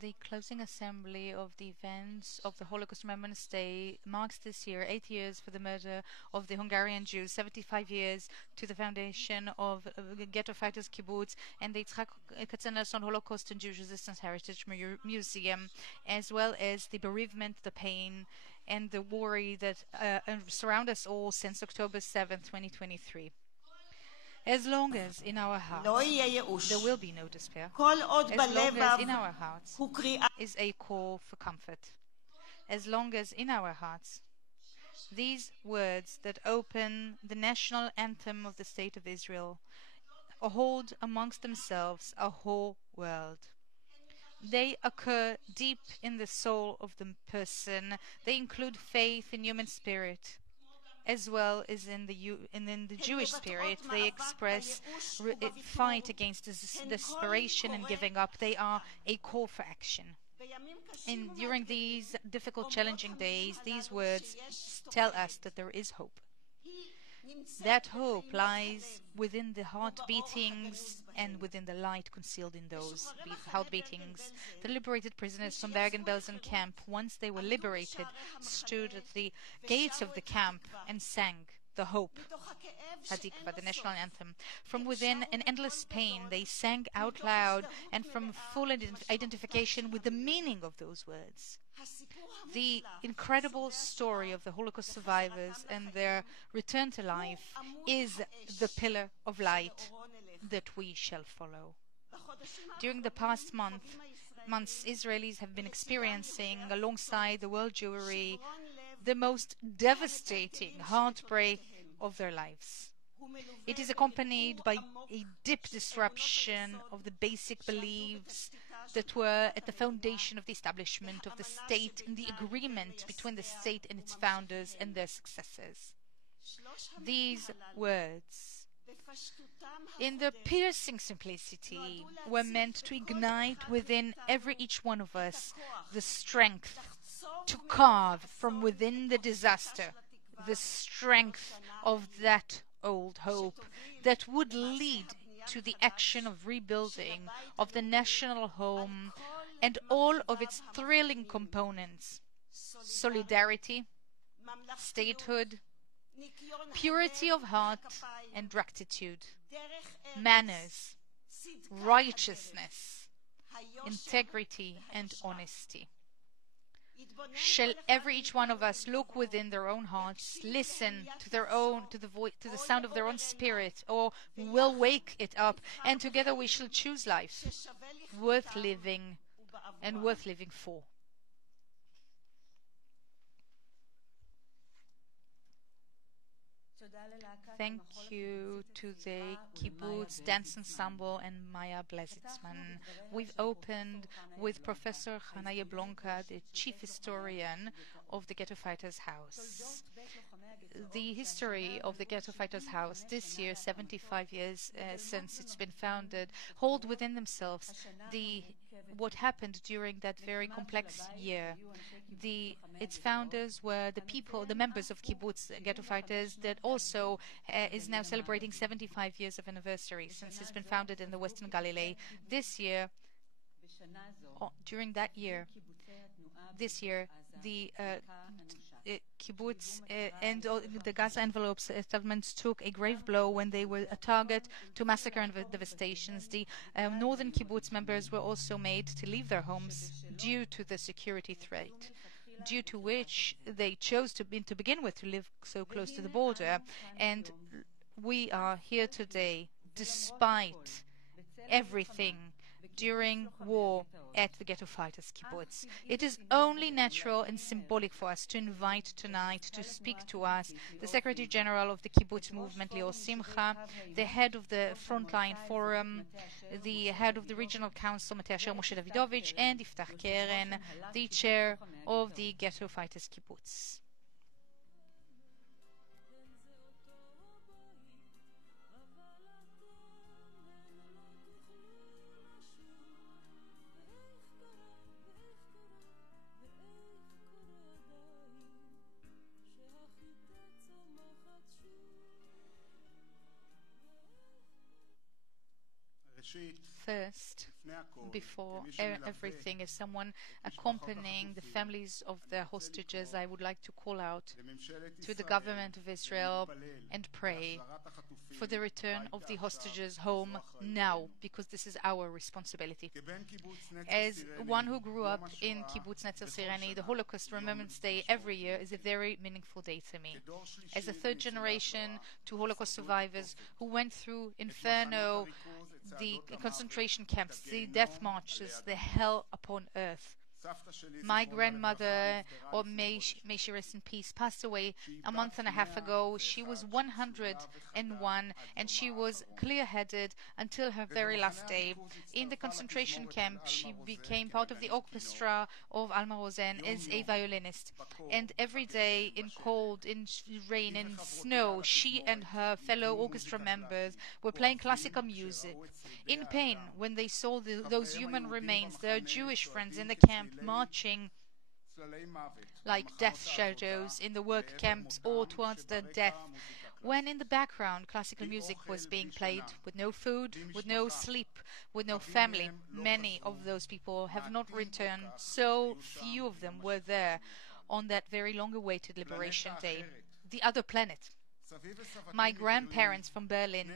The closing assembly of the events of the Holocaust Remembrance Day marks this year 8 years for the murder of the Hungarian Jews, 75 years to the foundation of Ghetto Fighters Kibbutz and the Yitzhak Katzenelson Holocaust and Jewish Resistance Heritage Museum, as well as the bereavement, the pain, and the worry that surround us all since October 7th, 2023. As long as in our hearts there will be no despair, as long as in our hearts is a call for comfort, as long as in our hearts these words that open the national anthem of the State of Israel hold amongst themselves a whole world. They occur deep in the soul of the person. They include faith in human spirit, as well as in the Jewish spirit. They express fight against desperation and giving up. They are a call for action. And during these difficult, challenging days, these words tell us that there is hope. That hope lies within the heart beatings and within the light concealed in those heart beatings. The liberated prisoners from Bergen-Belsen camp, once they were liberated, stood at the gates of the camp and sang the hope, Hadikva, the national anthem. From within an endless pain, they sang out loud and from full identification with the meaning of those words. The incredible story of the Holocaust survivors and their return to life is the pillar of light that we shall follow. During the past months, Israelis have been experiencing, alongside the world Jewry, the most devastating heartbreak of their lives. It is accompanied by a deep disruption of the basic beliefs that were at the foundation of the establishment of the state and the agreement between the state and its founders and their successors. These words, in their piercing simplicity, were meant to ignite within each one of us the strength to carve from within the disaster the strength of that old hope that would lead to the action of rebuilding of the national home and all of its thrilling components: solidarity, statehood, purity of heart and rectitude, manners, righteousness, integrity and honesty. Shall each one of us look within their own hearts, listen to the sound of their own spirit, or will wake it up, and together we shall choose life worth living and worth living for. Thank you to the Kibbutz Dance Ensemble and Maya Blazitzman. We've opened with Professor Hanaya Blonka, the chief historian of the Ghetto Fighters House. The history of the Ghetto Fighters House this year, 75 years since it's been founded, hold within themselves what happened during that very complex year. Its founders were the members of Kibbutz Ghetto Fighters, that also is now celebrating 75 years of anniversary since it's been founded in the Western Galilee. This year, this year, the kibbutz and the Gaza envelope settlements took a grave blow when they were a target to massacre and devastations. The northern kibbutz members were also made to leave their homes due to the security threat, due to which they chose to begin with to live so close to the border. And we are here today despite everything during war at the Ghetto Fighters Kibbutz. It is only natural and symbolic for us to invite tonight to speak to us the Secretary General of the Kibbutz Movement, Lior Simcha, the head of the Frontline Forum, the head of the Regional Council, Mate Asher Moshe Davidovich, and Iftach Keren, the chair of the Ghetto Fighters Kibbutz. First, before everything, as someone accompanying the families of the hostages, I would like to call out to the government of Israel and pray for the return of the hostages home now, because this is our responsibility. As one who grew up in Kibbutz Netzer Sireni, the Holocaust Remembrance Day every year is a very meaningful day to me. As a third generation to Holocaust survivors who went through Inferno, the concentration camps, the death marches, the hell upon earth. My grandmother, or may she rest in peace, passed away a month and a half ago. She was 101 and she was clear-headed until her very last day. In the concentration camp, she became part of the orchestra of Alma Rosen as a violinist. And every day, in cold, in rain, in snow, she and her fellow orchestra members were playing classical music. In pain, when they saw those human remains, their Jewish friends in the camp marching like death shadows in the work camps or towards their death, when in the background classical music was being played, with no food, with no sleep, with no family. Many of those people have not returned. So few of them were there on that very long-awaited Liberation Day. The other planet. My grandparents from Berlin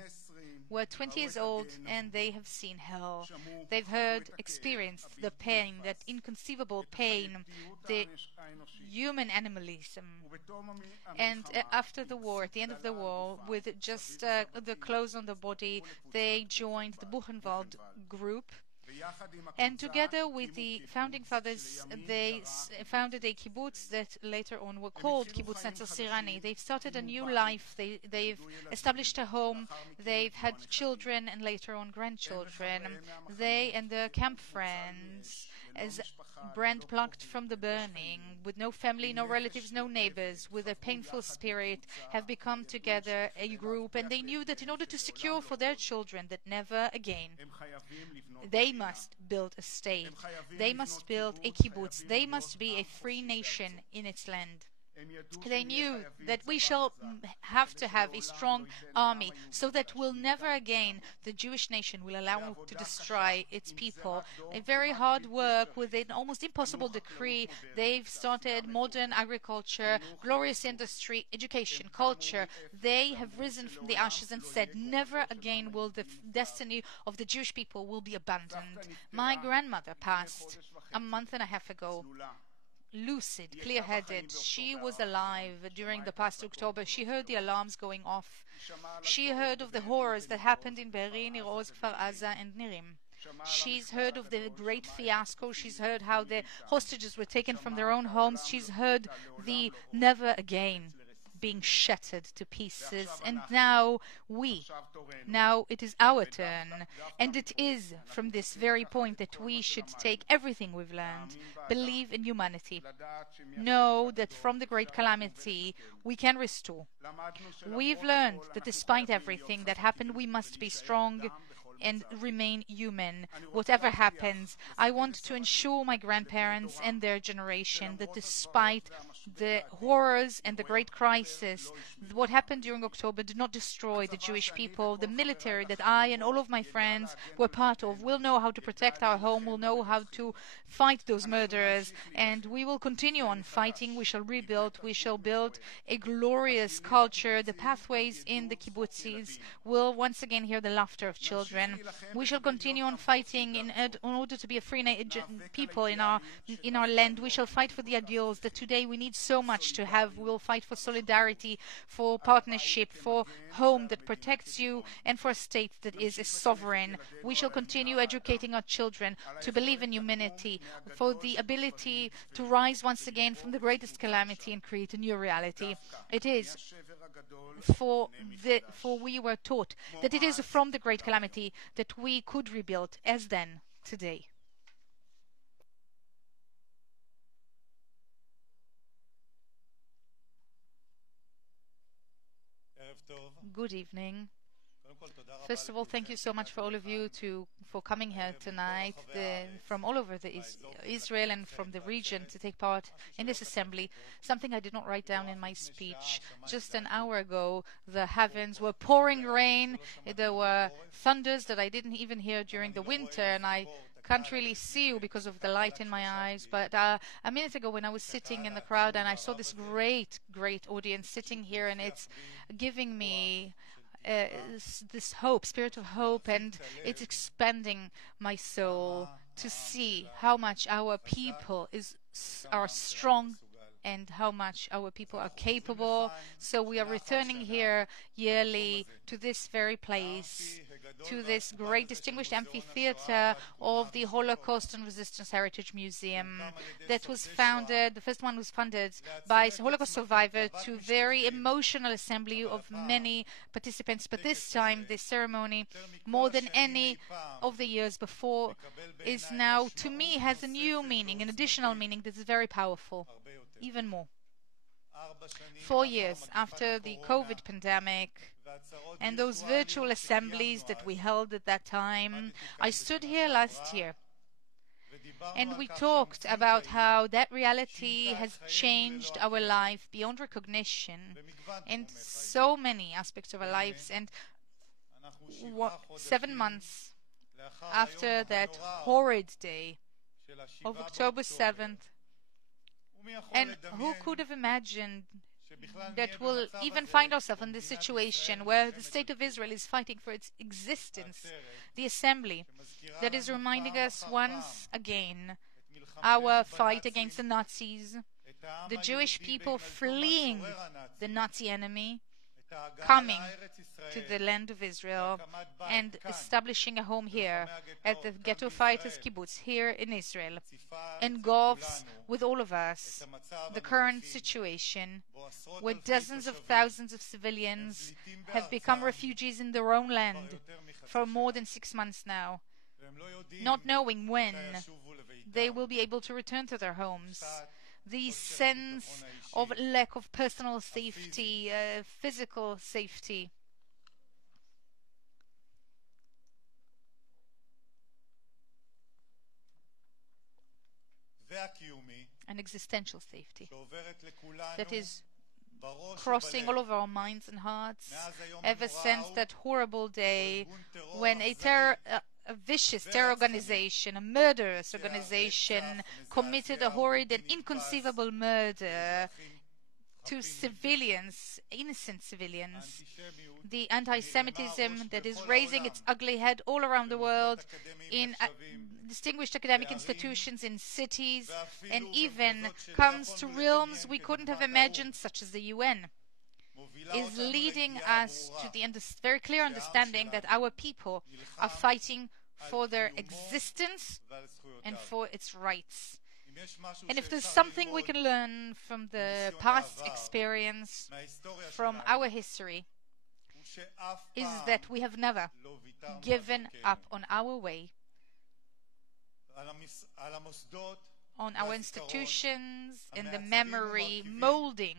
were 20 years old and they have seen hell. They've heard, experienced the pain, that inconceivable pain, the human animalism. And after the war, at the end of the war, with just the clothes on the body, they joined the Buchenwald group. And together with the founding fathers, they founded a kibbutz that later on were called Kibbutz Netzer Sirani. They've started a new life. They've established a home. They've had children and later on grandchildren. They and their camp friends, as brand plucked from the burning, with no family, no relatives, no neighbors, with a painful spirit, have become together a group, and they knew that in order to secure for their children that never again, they must build a state, they must build a kibbutz, they must be a free nation in its land. They knew that we shall have to have a strong army, so that will never again the Jewish nation will allow to destroy its people. A very hard work with an almost impossible decree. They've started modern agriculture, glorious industry, education, culture. They have risen from the ashes and said, never again will the destiny of the Jewish people will be abandoned. My grandmother passed a month and a half ago. Lucid, clear-headed. She was alive during the past October. She heard the alarms going off. She heard of the horrors that happened in Be'eri, Nir Oz, Kfar Aza and Nirim. She's heard of the great fiasco. She's heard how the hostages were taken from their own homes. She's heard the never again being shattered to pieces. And now it is our turn. And it is from this very point that we should take everything we've learned, believe in humanity, know that from the great calamity we can restore. We've learned that despite everything that happened, we must be strong and remain human. Whatever happens, I want to ensure my grandparents and their generation that despite the horrors and the great crisis, what happened during October did not destroy the Jewish people. The military that I and all of my friends were part of will know how to protect our home, will know how to fight those murderers, and we will continue on fighting. We shall rebuild, we shall build a glorious culture. The pathways in the kibbutzes will once again hear the laughter of children. We shall continue on fighting in order to be a free people in our land. We shall fight for the ideals that today we need so much to have. We will fight for solidarity, for partnership, for home that protects you, and for a state that is a sovereign. We shall continue educating our children to believe in humanity, for the ability to rise once again from the greatest calamity and create a new reality. It is for we were taught that it is from the great calamity that we could rebuild, as then, today. Good evening. First of all, thank you so much for all of you for coming here tonight from all over Israel and from the region to take part in this assembly. Something I did not write down in my speech. Just an hour ago, the heavens were pouring rain. There were thunders that I didn't even hear during the winter, and I can't really see you because of the light in my eyes. But a minute ago, when I was sitting in the crowd and I saw this great audience sitting here, and it's giving me this hope, spirit of hope, and it's expanding my soul to see how much our people are strong and how much our people are capable. So we are returning here yearly to this very place, to this great distinguished amphitheater of the Holocaust and Resistance Heritage Museum that was founded, the first one was funded by Holocaust survivors, to very emotional assembly of many participants. But this time, this ceremony, more than any of the years before, is now, to me, has a new meaning, an additional meaning that is very powerful, even more. 4 years after the COVID pandemic and those virtual assemblies that we held at that time, I stood here last year and we talked about how that reality has changed our life beyond recognition in so many aspects of our lives. And 7 months after that horrid day of October 7th, and who could have imagined that we'll even find ourselves in this situation where the state of Israel is fighting for its existence, the assembly that is reminding us once again our fight against the Nazis, the Jewish people fleeing the Nazi enemy, coming to the land of Israel and establishing a home here at the Ghetto Fighters Kibbutz here in Israel, engulfs with all of us the current situation where dozens of thousands of civilians have become refugees in their own land for more than 6 months now, not knowing when they will be able to return to their homes. The sense of lack of personal safety, physical safety. An existential safety that is crossing all of our minds and hearts ever since that horrible day when a vicious terror organization, a murderous organization, committed a horrid and inconceivable murder to civilians, innocent civilians. The anti-Semitism that is raising its ugly head all around the world in distinguished academic institutions, in cities, and even comes to realms we couldn't have imagined, such as the UN, is leading us to the very clear understanding that our people are fighting for their existence and for its rights. And if there's something we can learn from the past experience, from our history, is that we have never given up on our way, on our institutions, and the memory molding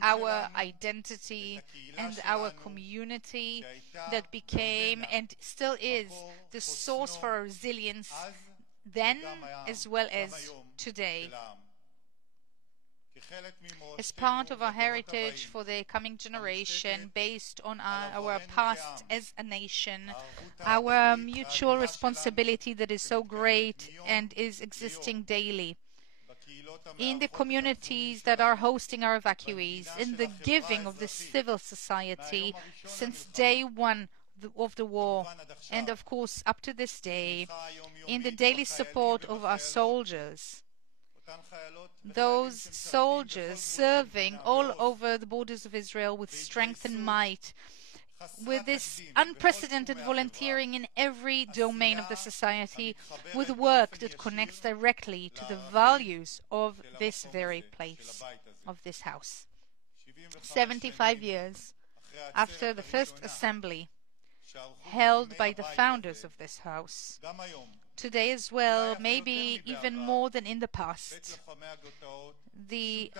our identity and our community that became and still is the source for our resilience then as well as today. As part of our heritage for the coming generation, based on our past as a nation, our mutual responsibility that is so great and is existing daily in the communities that are hosting our evacuees, in the giving of the civil society since day one of the war, and of course up to this day, in the daily support of our soldiers. Those soldiers serving all over the borders of Israel with strength and might, with this unprecedented volunteering in every domain of the society, with work that connects directly to the values of this very place, of this house. 75 years after the first assembly, held by the founders of this house. Today as well, maybe even more than in the past, the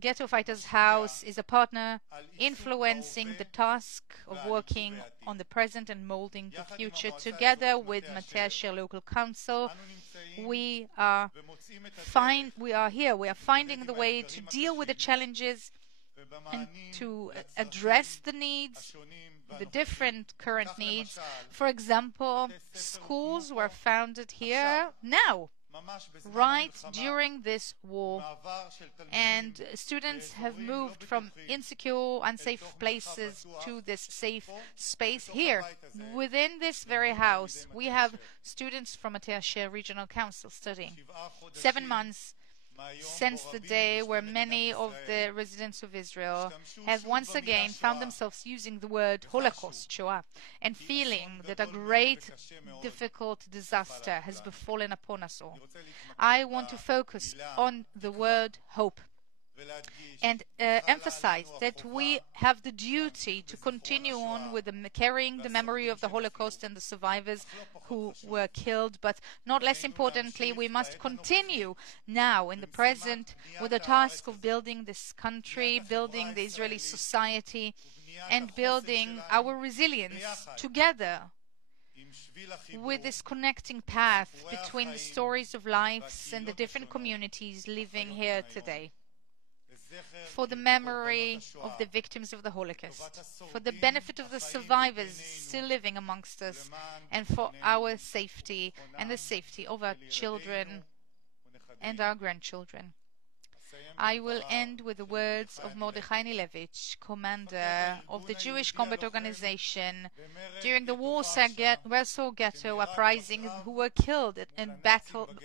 Ghetto Fighters House is a partner influencing the task of working on the present and molding the future. Together with Mate Asher Local Council, we are here. We are finding the way to deal with the challenges and to address the needs, the different current needs. For example, schools were founded here now, right during this war, and students have moved from insecure, unsafe places to this safe space here. Within this very house, we have students from Mate Asher Regional Council studying. 7 months since the day where many of the residents of Israel have once again found themselves using the word Holocaust, Shoah, and feeling that a great, difficult disaster has befallen upon us all. I want to focus on the word hope and emphasize that we have the duty to continue on with carrying the memory of the Holocaust and the survivors who were killed, but not less importantly, we must continue now in the present with the task of building this country, building the Israeli society, and building our resilience together with this connecting path between the stories of lives and the different communities living here today, for the memory of the victims of the Holocaust, for the benefit of the survivors still living amongst us, and for our safety and the safety of our children and our grandchildren. I will end with the words of Mordechai Nilevich, commander of the Jewish Combat Organization during the Warsaw Ghetto uprising, who were killed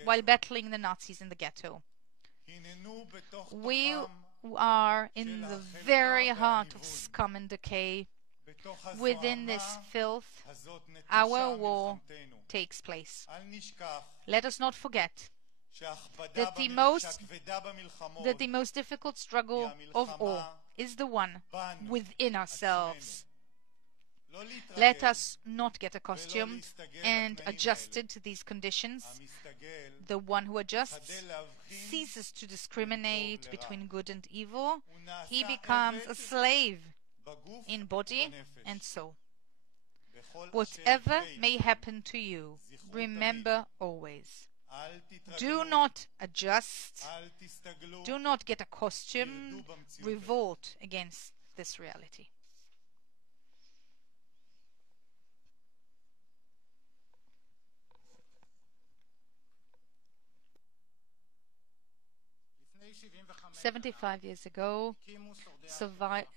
while battling the Nazis in the ghetto. We are in the very heart of scum and decay. Within this filth, our war takes place. Let us not forget that the most difficult struggle of all is the one within ourselves. Let us not get accustomed and adjusted to these conditions. The one who adjusts ceases to discriminate between good and evil. He becomes a slave in body and soul. Whatever may happen to you, remember always, do not adjust, do not get accustomed, revolt against this reality. "75 years ago,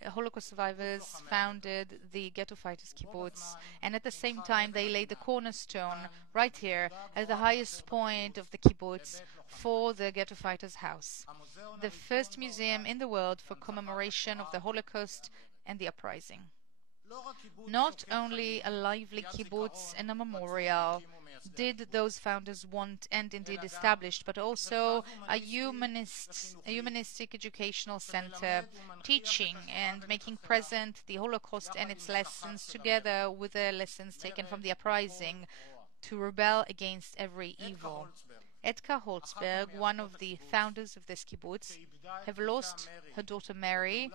Holocaust survivors founded the Ghetto Fighters Kibbutz, and at the same time they laid the cornerstone right here at the highest point of the kibbutz for the Ghetto Fighters House, the first museum in the world for commemoration of the Holocaust and the uprising. Not only a lively kibbutz and a memorial did those founders want and indeed established, but also a humanistic educational center, teaching and making present the Holocaust and its lessons together with the lessons taken from the uprising to rebel against every evil. Edgar Holzberg, one of the founders of this kibbutz, have lost her daughter Mary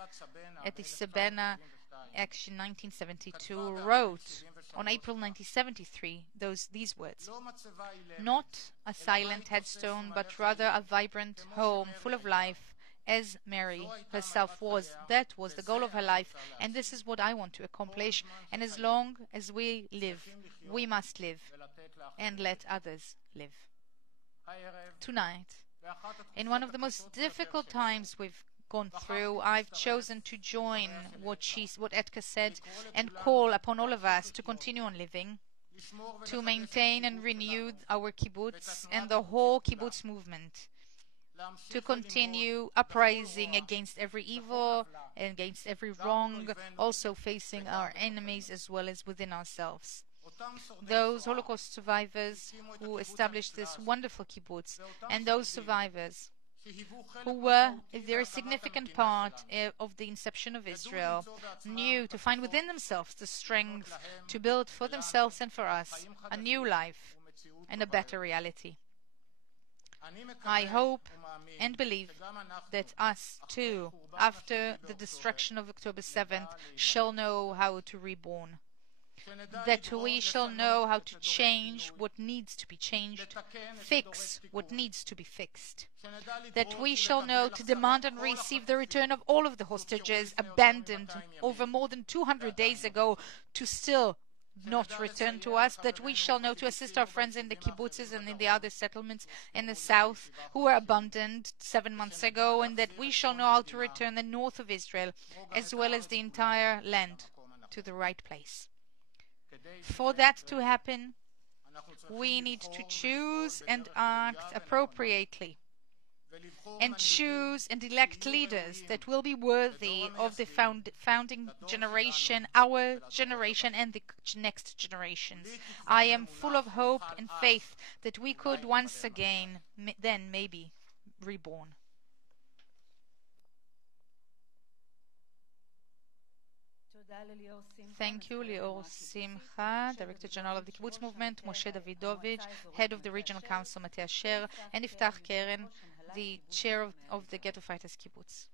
at the Sabena action 1972, wrote on April 1973 these words: "Not a silent headstone, but rather a vibrant home full of life, as Mary herself was. That was the goal of her life, and this is what I want to accomplish. And as long as we live, we must live and let others live." Tonight, in one of the most difficult times we've gone through, I've chosen to join what Edka said and call upon all of us to continue on living, to maintain and renew our kibbutz and the whole kibbutz movement, to continue uprising against every evil, against every wrong, also facing our enemies as well as within ourselves. Those Holocaust survivors who established this wonderful kibbutz, and those survivors who were a very significant part of the inception of Israel, knew to find within themselves the strength to build for themselves and for us a new life and a better reality. I hope and believe that us too, after the destruction of October 7th, shall know how to reborn. That we shall know how to change what needs to be changed, fix what needs to be fixed. That we shall know to demand and receive the return of all of the hostages abandoned over more than 200 days ago to still not return to us, that we shall know to assist our friends in the kibbutzes and in the other settlements in the south who were abandoned 7 months ago, and that we shall know how to return the north of Israel as well as the entire land to the right place. For that to happen, we need to choose and act appropriately, and choose and elect leaders that will be worthy of the founding generation, our generation, and the next generations. I am full of hope and faith that we could once again, then maybe, reborn. Thank you, Lior Simcha, Director General of the Kibbutz Movement, Moshe Davidovich, Head of the Regional Council, Mate Asher, and Iftach Keren, the Chair of the Ghetto Fighters Kibbutz.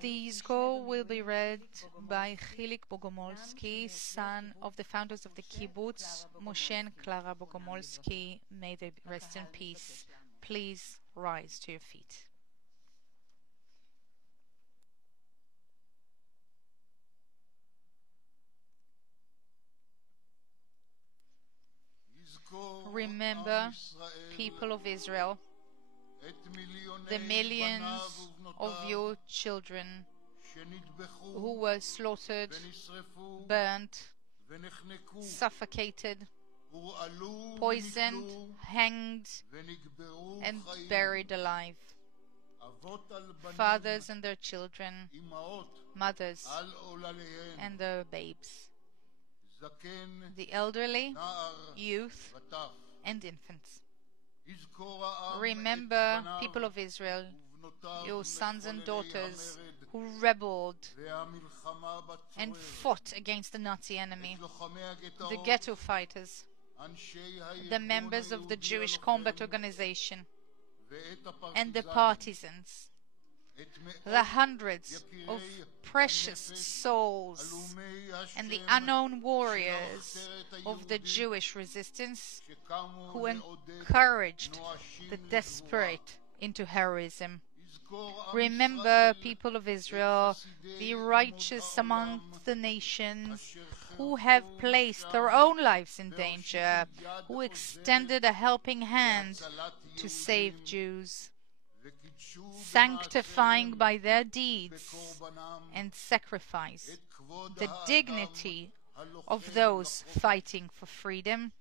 The Yizkor will be read by Chilik Bogomolsky, son of the founders of the Kibbutz, Moshe and Clara Bogomolsky. May they rest in peace. Please rise to your feet. Remember, people of Israel, the millions of your children who were slaughtered, burnt, suffocated, poisoned, hanged, and buried alive. Fathers and their children, mothers and their babes, the elderly, youth, and infants. Remember, people of Israel, your sons and daughters who rebelled and fought against the Nazi enemy, the ghetto fighters, the members of the Jewish Combat Organization, and the partisans, the hundreds of precious souls and the unknown warriors of the Jewish resistance who encouraged the desperate into heroism. Remember, people of Israel, the righteous among the nations who have placed their own lives in danger, who extended a helping hand to save Jews, sanctifying by their deeds and sacrifice the dignity of those fighting for freedom.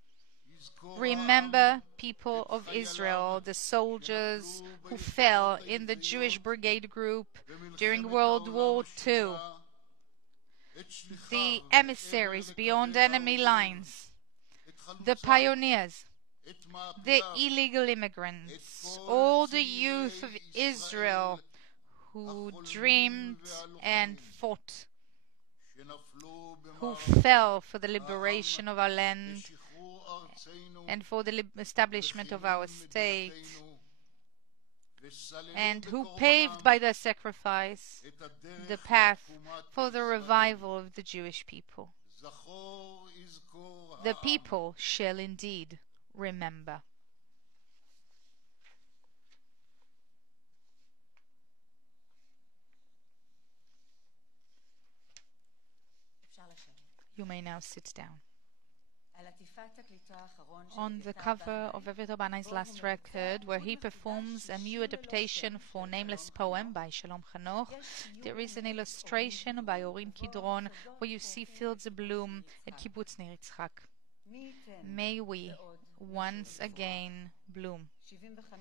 Remember, people of Israel, the soldiers who fell in the Jewish Brigade Group during World War II, the emissaries beyond enemy lines, the pioneers, the illegal immigrants, all the youth of Israel who dreamed and fought, who fell for the liberation of our land and for the establishment of our state, and who paved by their sacrifice the path for the revival of the Jewish people. The people shall indeed remember. You may now sit down. On the cover of Eved Banai's last record, where he performs a new adaptation for Nameless Poem by Shalom Chanoch, there is an illustration by Orin Kidron where you see fields abloom at Kibbutz Nir Yitzchak. May we once again bloom.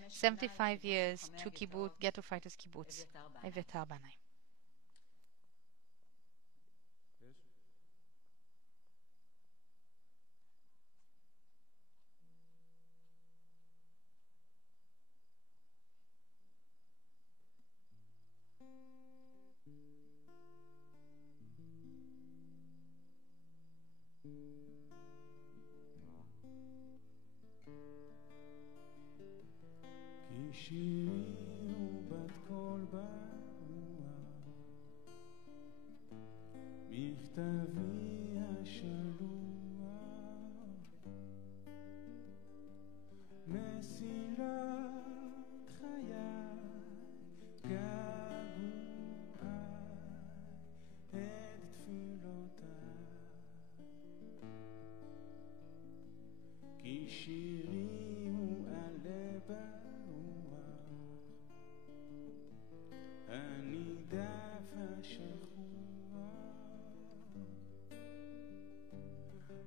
75 years to Kibbutz, Ghetto Fighters Kibbutz, Eved Banai. שירי ובת קול ברוח, מכתבי השלוח, מסילת חיי, געגועי, את תפילותיי, כי שירי הוא עלה ברוח, הנידף השכוח,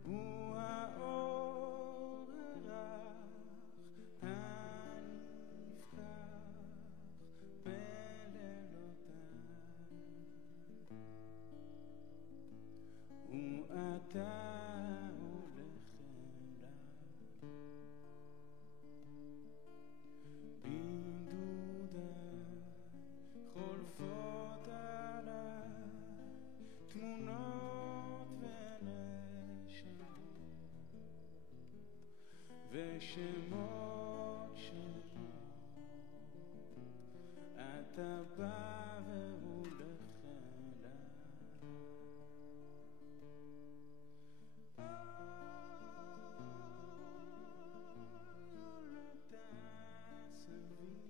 הוא האור הרך הנפקח בלילותיי, ואתה הולך אליי בנדודיי, חולפות עליי תמונות ונשמות ושמות שמות, אתה בא והולך אליי. יולדה סביב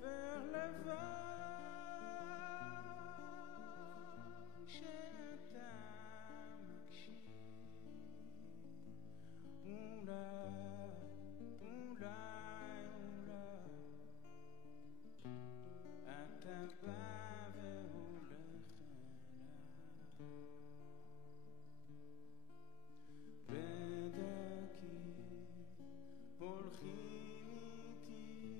ולבן שאתה מקשיב, אולי, אולי, אולי אתה בא והולך אליי, בדרכי הולכים איתי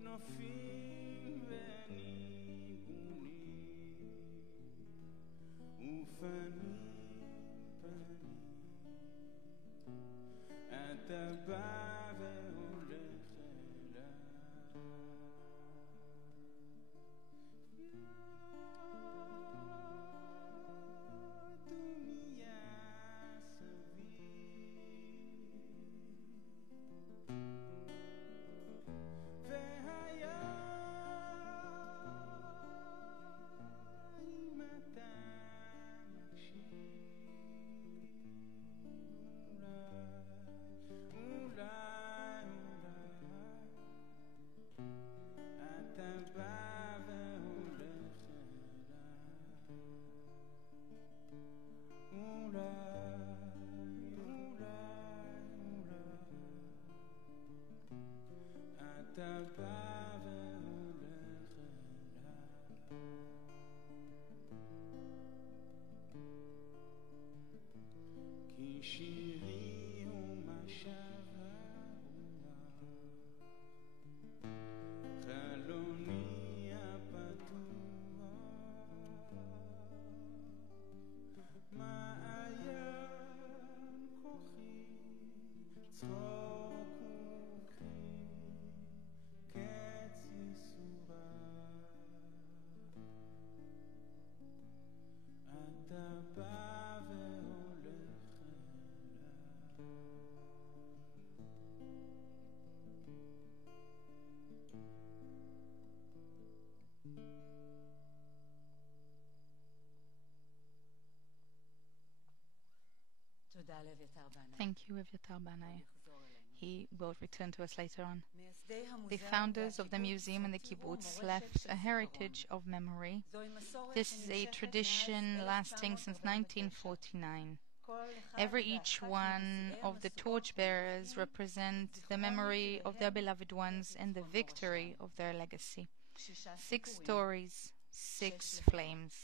נופים וניגונים, ופנים פנים אתה בא והולך אליי. דוניה סביב והיה אם אתה מקשיב, אולי, אולי אתה בא והולך אליי, אולי, אולי, אולי אתה בא והולך אליי, כי שירי הוא משב הרוח, חלוני הפתוח, מעיין כוחי, צחוק וקרי, קץ ייסוריי, אתה בא והולך אליי. תודה לאביתר בנאי. Thank you, Evyatar Banai. יחזור אלינו. He will return to us later on. מייסדי The המוזיאון founders of the והקיבוץ museum and the הותירו kibbutz מורשת left של a זיכרון. heritage of memory. זוהי מסורת This is a שנמשכת tradition מאז lasting since 1949. 1949. כל אחד Each ואחת one מנשיאי of the המסורות torchbearers מייחדים represent the זיכרון memory of their יקיריהם beloved ones and the וזיכרון victory מורשתם. of their legacy. 6 Six סיפורים. stories, six שש flames.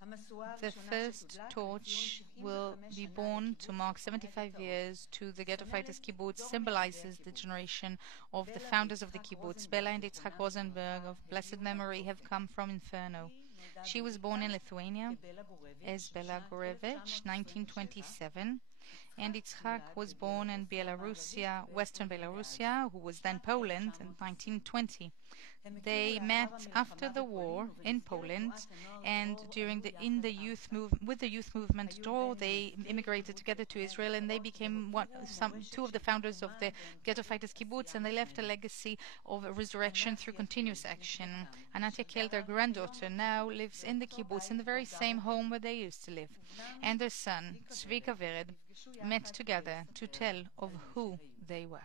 המשואה The הראשונה first שתודלק torch לציון will 75 be שנה born לקיבוץ to mark לוחמי 75 הגטאות. years to the Ghetto Fighters מסמלת Kibbutz, דור symbolizes מייסדי the הקיבוץ. generation of the בלה founders of the ויצחק kibbutz. רוזנברג, Bella and Yitzhak זיכרונם Rosenberg of לברכה, blessed הגיעו memory have מהתופת. come from Inferno. היא נולדה She was born in בליטא Lithuania כבלה גורביץ' as Bela בשנת Gorevich, 1927, and יצחק Yitzhak was נולד born in בבלרוסיה Belarusia, המערבית Western ב-20 Belarusia, who was then בשנת Poland, in 1920. 1920. They met after the war in Poland, and with the youth movement Dor, they immigrated together to Israel, and they became two of the founders of the Ghetto Fighters Kibbutz, and they left a legacy of resurrection through continuous action. Anat Yakel, their granddaughter, now lives in the kibbutz in the very same home where they used to live, and their son Tzvika Vered met together to tell of who they were.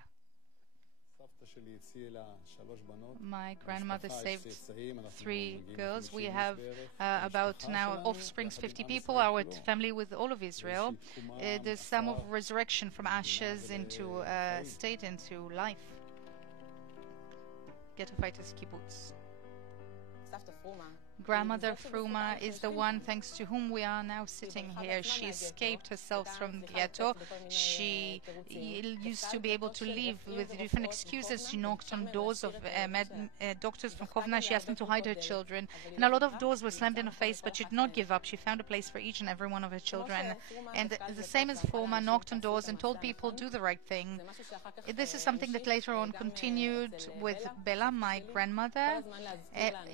My grandmother saved 3 girls. We have about now offsprings 50 people, our family with all of Israel. There's some of resurrection from ashes into state, into life. Ghetto Fighters Kibbutz. Grandmother Fruma is the one thanks to whom we are now sitting here. She escaped herself from the ghetto. She used to be able to leave with different excuses. She knocked on doors of doctors from Kovna. She asked them to hide her children. And a lot of doors were slammed in her face, but she did not give up. She found a place for each and every one of her children. And the same as Fruma, knocked on doors and told people, do the right thing. This is something that later on continued with Bella, my grandmother.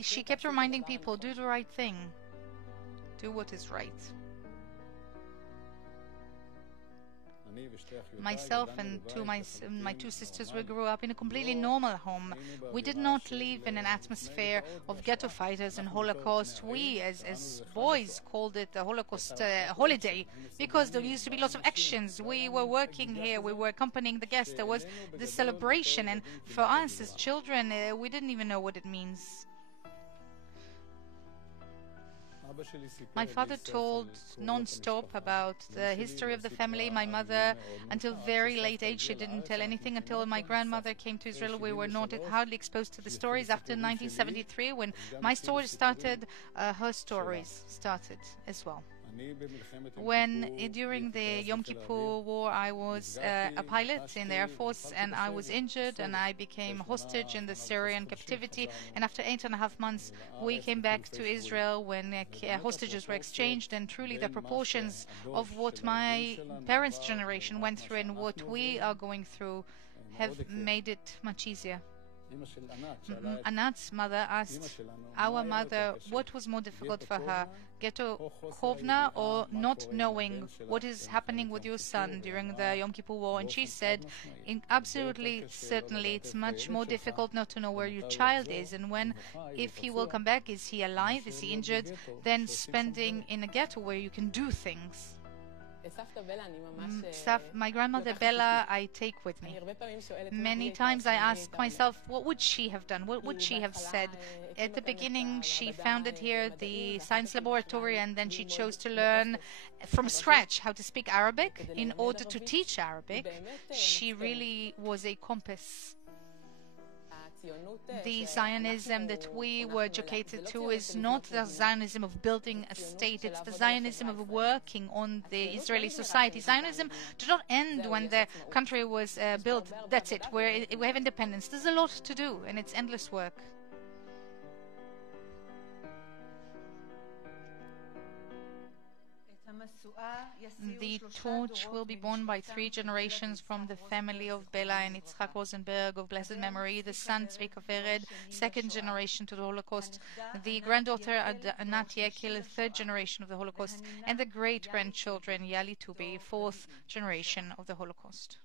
She kept reminding people, do the right thing. Do what is right. Myself and my 2 sisters, we grew up in a completely normal home. We did not live in an atmosphere of ghetto fighters and Holocaust. We, as boys, called it the Holocaust holiday because there used to be lots of actions. We were working here. We were accompanying the guests. There was this celebration. And for us as children, we didn't even know what it means. My father told non-stop about the history of the family. My mother, until very late age, she didn't tell anything. Until my grandmother came to Israel, we were not hardly exposed to the stories. After 1973, when my stories started, her stories started as well. When during the Yom Kippur War I was a pilot in the Air Force, and I was injured and I became hostage in the Syrian captivity, and after 8.5 months we came back to Israel when hostages were exchanged, and truly the proportions of what my parents' generation went through and what we are going through have made it much easier. Anat's mother asked our mother what was more difficult for her, ghetto Kovna or not knowing what is happening with your son during the Yom Kippur War. And she said, absolutely, certainly, it's much more difficult not to know where your child is and if he will come back, is he alive, is he injured, than spending in a ghetto where you can do things. My grandmother Bella I take with me. Many times I ask myself, what would she have done? What would she have said? At the beginning, she founded here the science laboratory, and then she chose to learn from scratch how to speak Arabic in order to teach Arabic. She really was a compass. The Zionism that we were educated to is not the Zionism of building a state, it's the Zionism of working on the Israeli society. Zionism did not end when the country was built. That's it, we have independence. There's a lot to do, and it's endless work. The torch will be borne by 3 generations from the family of Bella and Yitzhak Rosenberg of blessed memory, the son Tzvika Vered, 2nd generation to the Holocaust, the granddaughter Anat Yakel, 3rd generation of the Holocaust, and the great-grandchildren Yali Tubi, 4th generation of the Holocaust.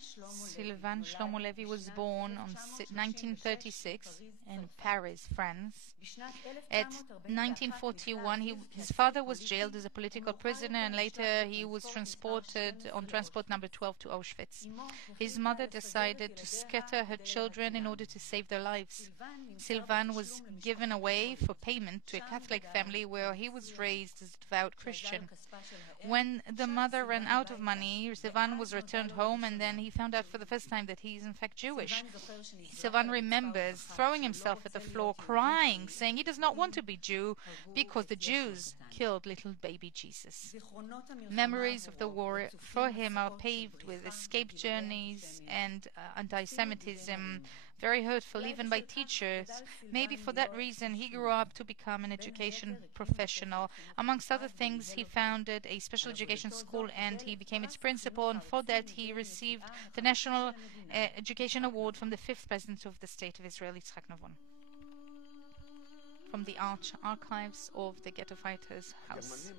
Sylvain Shlomo Levi was born on 1936 in Paris, France. At 1941, his father was jailed as a political prisoner, and later he was transported on transport number 12 to Auschwitz. His mother decided to scatter her children in order to save their lives. Sylvain was given away for payment to a Catholic family where he was raised as a devout Christian. When the mother ran out of money, Sylvain was returned home, and then he found out for the first time that he is in fact Jewish. סילבן Silvan remembers throwing himself at the floor, crying, saying he does not want to be Jew because the Jews killed little baby Jesus. Memories of the war for him are paved with escape journeys and anti-Semitism, very hurtful even by teachers. Maybe for that reason he grew up to become an education professional. Amongst other things, he founded a special education school and he became its principal, and for that he received the National Education Award from the 5th President of the State of Israel, Yitzhak Navon, from the archives of the ghetto fighters' house.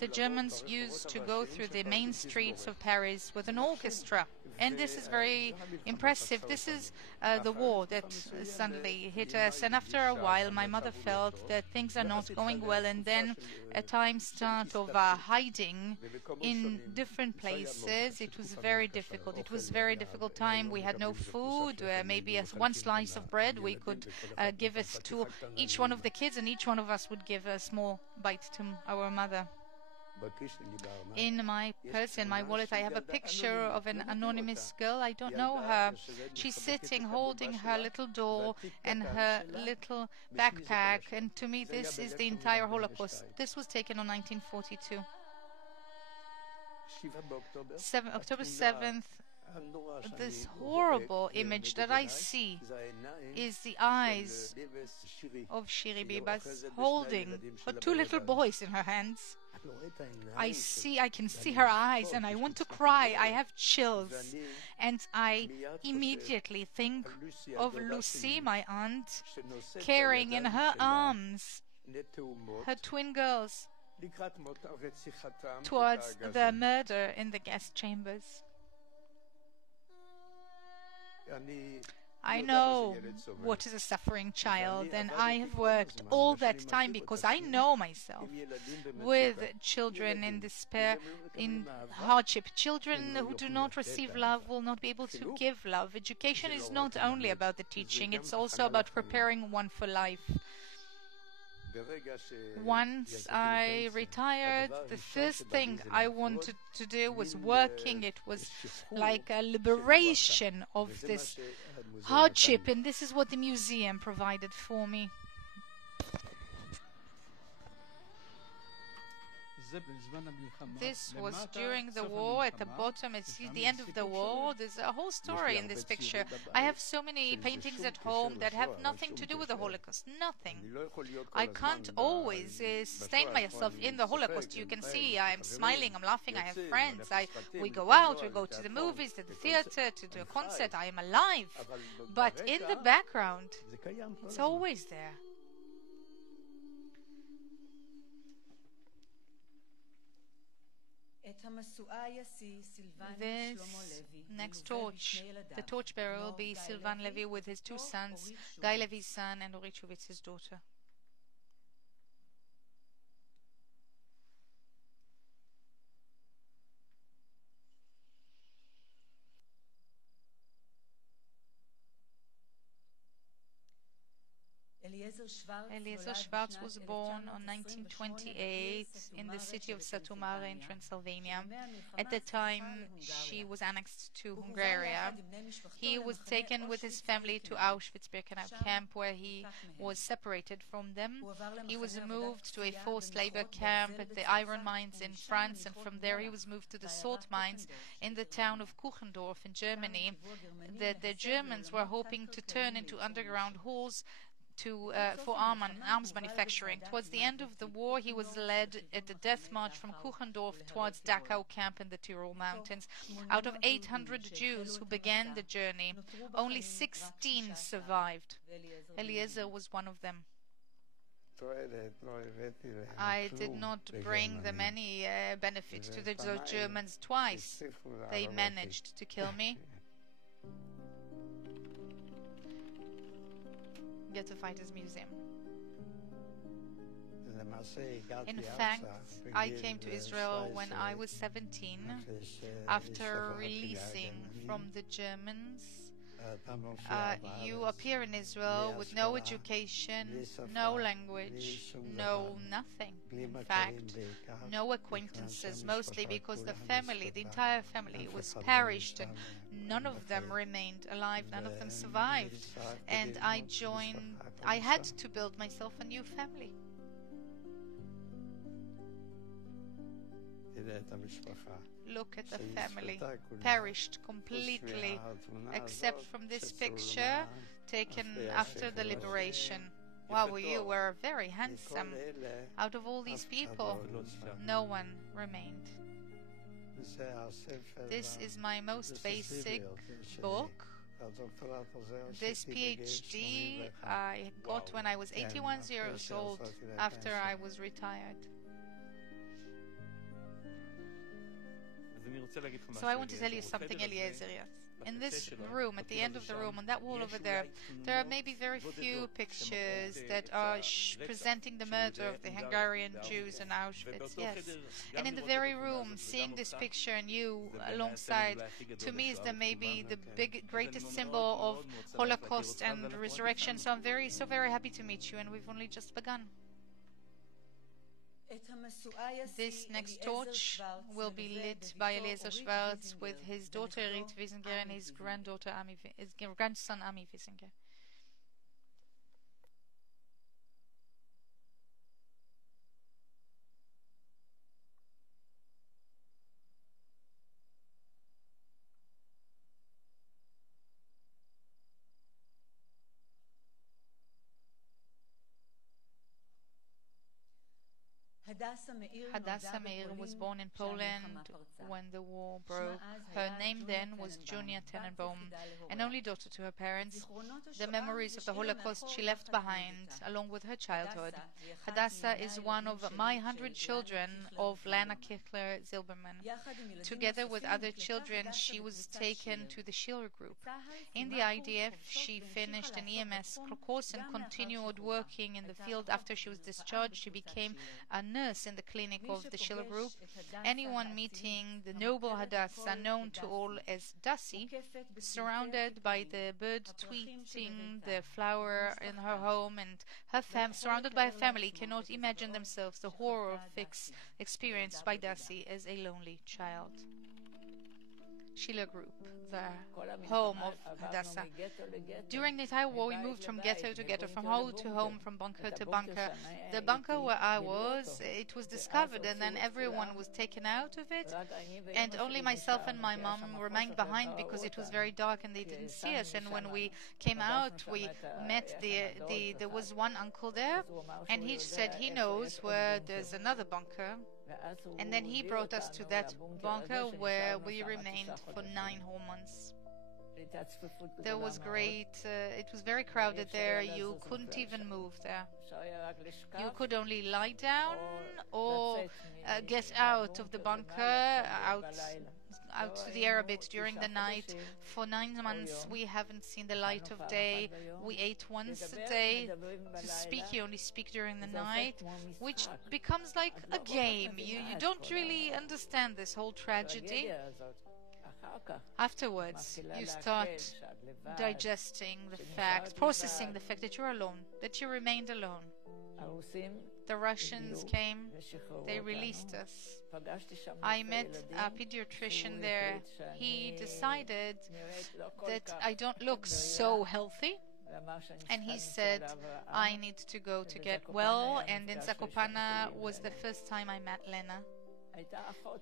The Germans used to go through the main streets of Paris with an orchestra, and this is very impressive. This is the war that suddenly hit us, and after a while my mother felt that things are not going well, and then a time start of hiding in different places. It was very difficult. It was very difficult time. We had no food, maybe one slice of bread we could give it to each one of the kids, and each one of us would give a small bite to our mother. In my purse, in my wallet, I have a picture of an anonymous girl. I don't know her. She's sitting holding her little doll and her little backpack, and to me this is the entire Holocaust. This was taken on 1942. October 7th, this horrible image that I see is the eyes of Shiri Bibas holding her two little boys in her hands. I can see her eyes and I want to cry. I have chills. And I immediately think of Lucy, my aunt, carrying in her arms her twin girls towards the murder in the gas chambers. I know what is a suffering child, and I have worked all that time because I know myself with children in despair, in hardship. Children who do not receive love will not be able to give love. Education is not only about the teaching, it's also about preparing one for life. Once I retired, the first thing I wanted to do was working. It was like a liberation of this hardship, and this is what the museum provided for me. This was during the war. At the bottom, it's the end of the war. There's a whole story in this picture. I have so many paintings at home that have nothing to do with the Holocaust. Nothing. I can't always sustain myself in the Holocaust. You can see I'm smiling, I'm laughing, I have friends. We go out, we go to the movies, to the theater, to a concert. I am alive. But in the background, it's always there. This next torch, the torchbearer will be Sylvan Levy with his two sons, Guy Levy's son and Orit Shuvitz's daughter. Eliezer Schwartz was born on 1928 in the city of Satu Mare in Transylvania. At the time, she was annexed to Hungary. He was taken with his family to Auschwitz-Birkenau camp, where he was separated from them. He was moved to a forced labor camp at the iron mines in France, and from there he was moved to the salt mines in the town of Kuchendorf in Germany. The Germans were hoping to turn into underground halls for arms manufacturing. Towards the end of the war, he was led at the death march from Kuchendorf towards Dachau camp in the Tyrol Mountains. Out of 800 Jews who began the journey, only 16 survived. Eliezer was one of them. I did not bring them any benefit to the Germans twice. They managed to kill me. Ghetto Fighters Museum. In fact, I came to Israel when I was 17, after releasing from the Germans You appear in Israel with no education, no language, no nothing. In fact, no acquaintances, mostly because the family, the entire family, was perished and none of them remained alive, none of them survived. And I had to build myself a new family. Look at the family, perished completely, except from this picture taken after the liberation. Wow, you were very handsome. Out of all these people, no one remained. This is my most basic book. This PhD I got when I was 81 years old, after I was retired. So I want to tell you something, Eliezer. In this room, at the end of the room, on that wall over there, there are maybe very few pictures that are presenting the murder of the Hungarian Jews in Auschwitz. Yes. And in the very room, seeing this picture and you alongside, to me is maybe the greatest symbol of Holocaust and resurrection. So I'm so very happy to meet you, and we've only just begun. This next torch will be lit by Eliezer Schwartz with his daughter Irit Wiesinger and his grandson Ami Wiesinger. Hadassah Meir was born in Poland when the war broke. Her name then was Junia Tenenbaum, an only daughter to her parents. The memories of the Holocaust she left behind, along with her childhood. Hadassah is one of my 100 children of Lana Kichler Zilberman. Together with other children, she was taken to the Schiller Group. In the IDF, she finished an EMS course and continued working in the field. After she was discharged, she became a nurse in the clinic of the Schiller Group. Anyone meeting the noble Hadassah, known to all as Dassi, surrounded by the bird tweeting the flower in her home and her surrounded by a family, cannot imagine themselves the horror experienced by Dassi as a lonely child. Schiller Group, the home of Hadassah. During the entire war, we moved from ghetto to ghetto, from home to home, from bunker to bunker. The bunker where I was, it was discovered, and then everyone was taken out of it, and only myself and my mom remained behind because it was very dark and they didn't see us. And when we came out, we met there was one uncle there, and he said he knows where there's another bunker. And then he brought us to that bunker where we remained for 9 whole months. There was it was very crowded there. You couldn't even move there. You could only lie down or get out of the bunker, out to the air a bit during the night. For 9 months we haven't seen the light of day. We ate once a day. To speak, you only speak during the night, which becomes like a game. You don't really understand this whole tragedy. Afterwards, you start digesting the fact, processing the fact that you're alone, that you remained alone. The Russians came, they released us. I met a pediatrician there. He decided that I don't look so healthy, and he said I need to go to get well. And in Zakopane was the first time I met Lena.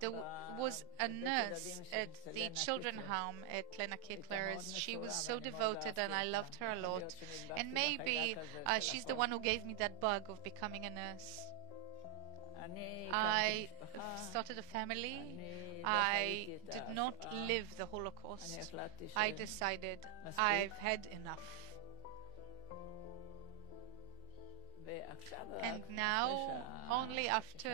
There was a nurse at the children's home at Lena Kittler's. She was so devoted and I loved her a lot. And maybe she's the one who gave me that bug of becoming a nurse. I started a family. I did not live the Holocaust. I decided I've had enough. And now, only after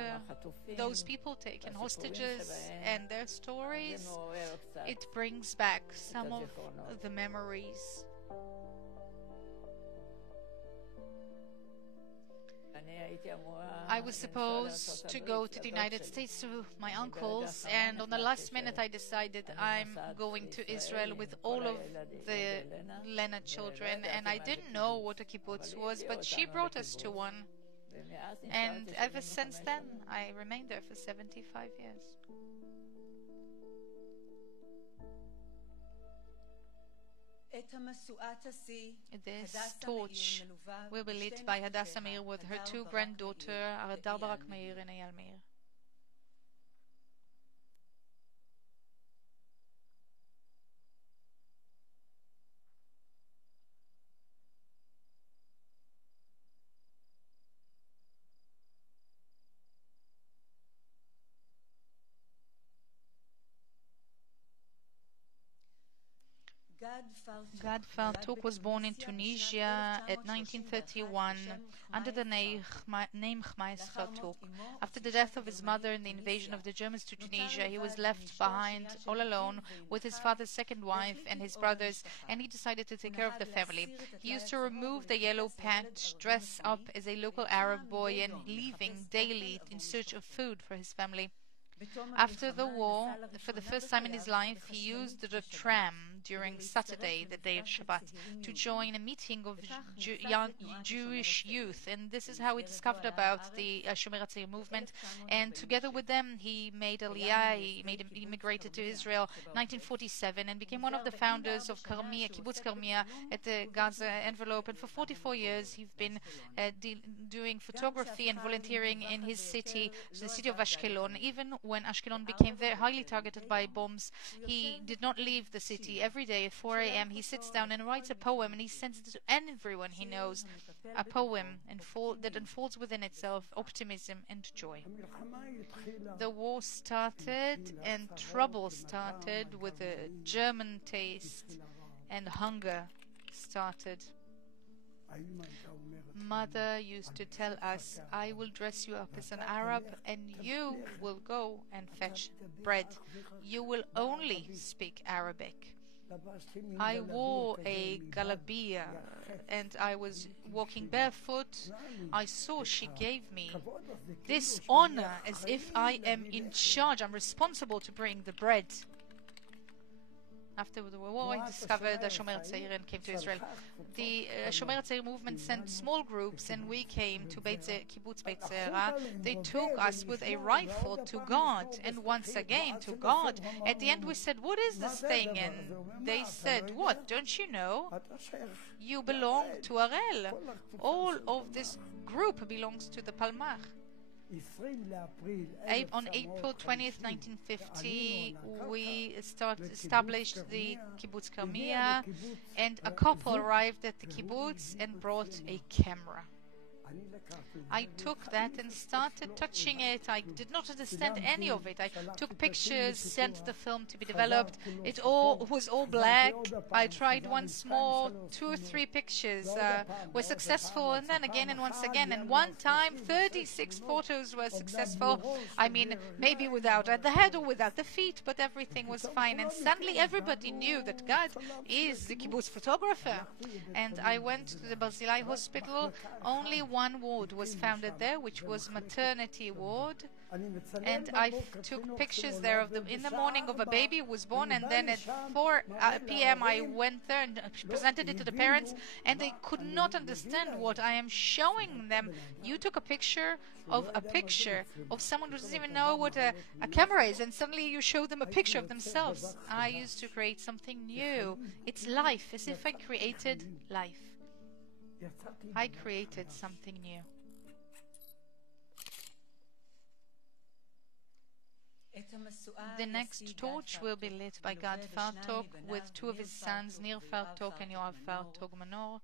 those people taken hostages and their stories, it brings back some of the memories. I was supposed to go to the United States to my uncle's, and on the last minute I decided I'm going to Israel with all of the Lena children, and I didn't know what a kibbutz was, but she brought us to one. And ever since then, I remained there for 75 years. This torch will be lit by Hadassah Meir with her two granddaughters, Ardar Barak Meir and Eyal Meir. Gad Fartouk was born in Tunisia at 1931 under the name Chmais Fartouk. After the death of his mother in the invasion of the Germans to Tunisia, he was left behind all alone with his father's second wife and his brothers, and he decided to take care of the family. He used to remove the yellow patch, dress up as a local Arab boy, and leaving daily in search of food for his family. After the war, for the first time in his life, he used the tram during Saturday, the day of Shabbat, to join a meeting of young Jewish youth, and this is how he discovered about the Shomer HaTzair movement. And together with them, he made Aliyah. He immigrated to Israel 1947 and became one of the founders of Kibbutz Karmia at the Gaza envelope. And for 44 years, he's been doing photography and volunteering in his city, the city of Ashkelon. Even when Ashkelon became very highly targeted by bombs, he did not leave the city. Every day at 4 a.m. he sits down and writes a poem, and he sends it to everyone he knows. A poem that unfolds within itself optimism and joy. The war started and trouble started with a German taste, and hunger started. Mother used to tell us, I will dress you up as an Arab and you will go and fetch bread. You will only speak Arabic. I wore a galabia and I was walking barefoot. I saw she gave me this honor as if I am in charge. I'm responsible to bring the bread. After the war, I discovered the Shomer HaTzair and came to Israel. The Shomer HaTzair movement sent small groups, and we came to Kibbutz Beit Zera. They took us with a rifle to God, and once again to God. At the end, we said, "What is this thing?" And they said, "What? Don't you know? You belong to Arel. All of this group belongs to the Palmach." On April 20th, 1950, we established the Kibbutz Karmia, and a couple arrived at the kibbutz and brought a camera. I took that and started touching it. I did not understand any of it. I took pictures, sent the film to be developed. It was all black. I tried once more. 2 or 3 pictures were successful, and then again and once again. And one time, 36 photos were successful. I mean, maybe without the head or without the feet, but everything was fine. And suddenly everybody knew that God is the kibbutz photographer. And I went to the Barzilai hospital. Only one ward was founded there, which was maternity ward, and I took pictures there in the morning of a baby who was born, and then at 4 p.m. I went there and presented it to the parents, and they could not understand what I am showing them. You took a picture of someone who doesn't even know what a camera is, and suddenly you show them a picture of themselves. I used to create something new. It's life, as if I created life. I created something new. The next torch will be lit by Gad Fartouk with 2 of his sons, Nir Fartouk and Yoav Fartouk Manor,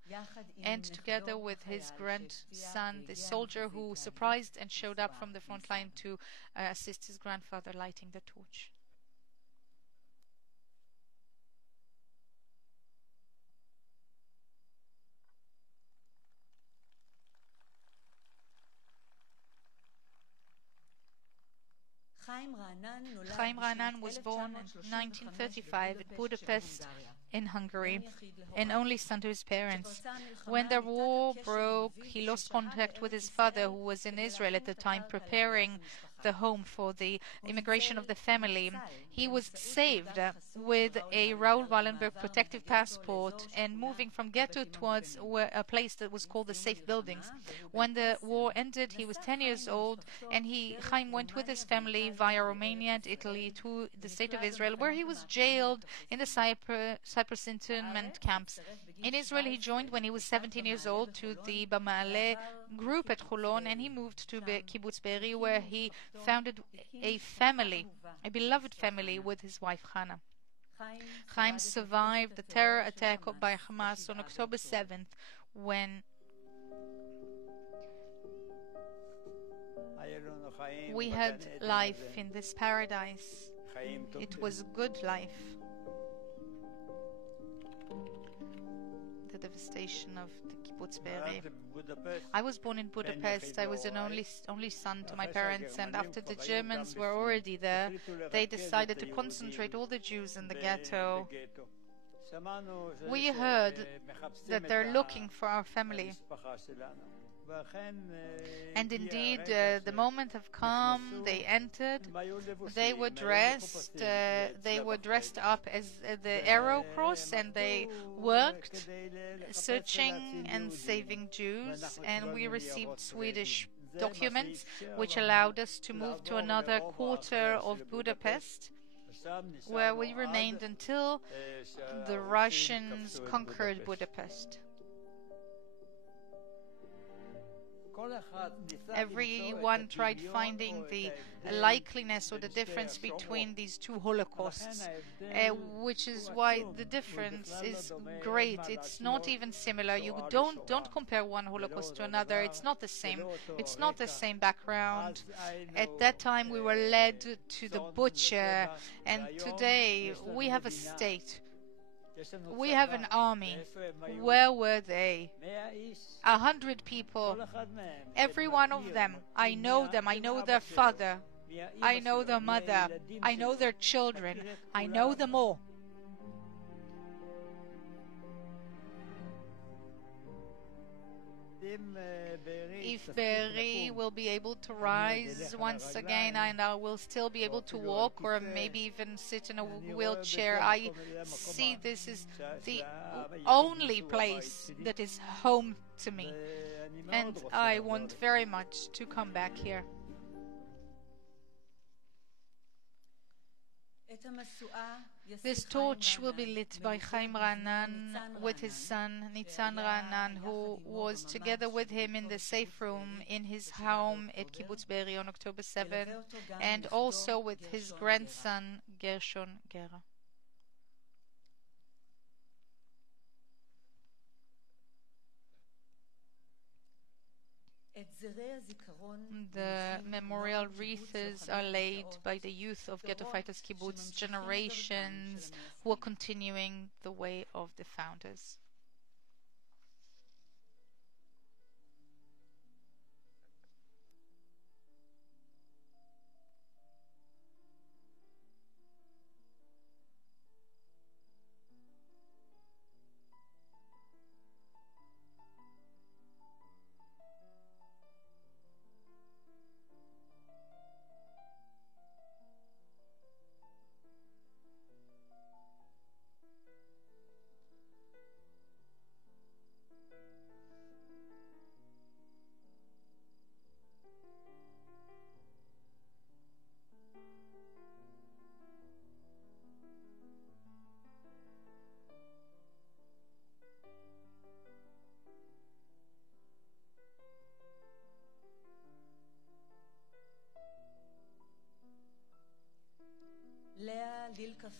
and together with his grandson, the soldier who surprised and showed up from the front line to assist his grandfather lighting the torch. Chaim Ra'anan was born in 1935 at Budapest, in Hungary, an only son to his parents. When the war broke, he lost contact with his father, who was in Israel at the time, preparing the home for the immigration of the family. He was saved with a Raoul Wallenberg protective passport and moving from ghetto towards a place that was called the Safe Buildings. When the war ended, he was 10 years old, and Chaim went with his family via Romania and Italy to the state of Israel, where he was jailed in the Cyprus internment camps. In Israel, he joined when he was 17 years old to the Bamale group at Holon, and he moved to Kibbutz Be'eri, where he founded a family, a beloved family, with his wife Hannah. Chaim survived the terror attack by Hamas on October 7th, when we had life in this paradise. It was good life. The devastation of the Kibbutz Be'eri. I was born in Budapest. I was an only son to my parents, and after the Germans were already there, they decided to concentrate all the Jews in the ghetto. We heard that they're looking for our family. And indeed, the moment have come. They entered. They were dressed. They were dressed up as the Arrow Cross, and they worked, searching and saving Jews. And we received Swedish documents, which allowed us to move to another quarter of Budapest, where we remained until the Russians conquered Budapest. Everyone tried finding the likeliness or the difference between these two Holocausts, which is why the difference is great. It's not even similar. You don't compare one Holocaust to another. It's not the same. It's not the same background. At that time, we were led to the butcher, and today we have a state. We have an army. Where were they? 100 people. Every one of them. I know them. I know their father. I know their mother. I know their children. I know them all. If Be'eri will be able to rise once again, and I will still be able to walk or maybe even sit in a wheelchair, I see this is the only place that is home to me, and I want very much to come back here. This torch will be lit by Chaim Ra'anan with his son Nitzan Ra'anan, who was together with him in the safe room in his home at Kibbutz Be'eri on October 7, and also with his grandson Gershon Gera. The memorial wreaths are laid by the youth of Ghetto Fighters Kibbutz, generations who are continuing the way of the founders.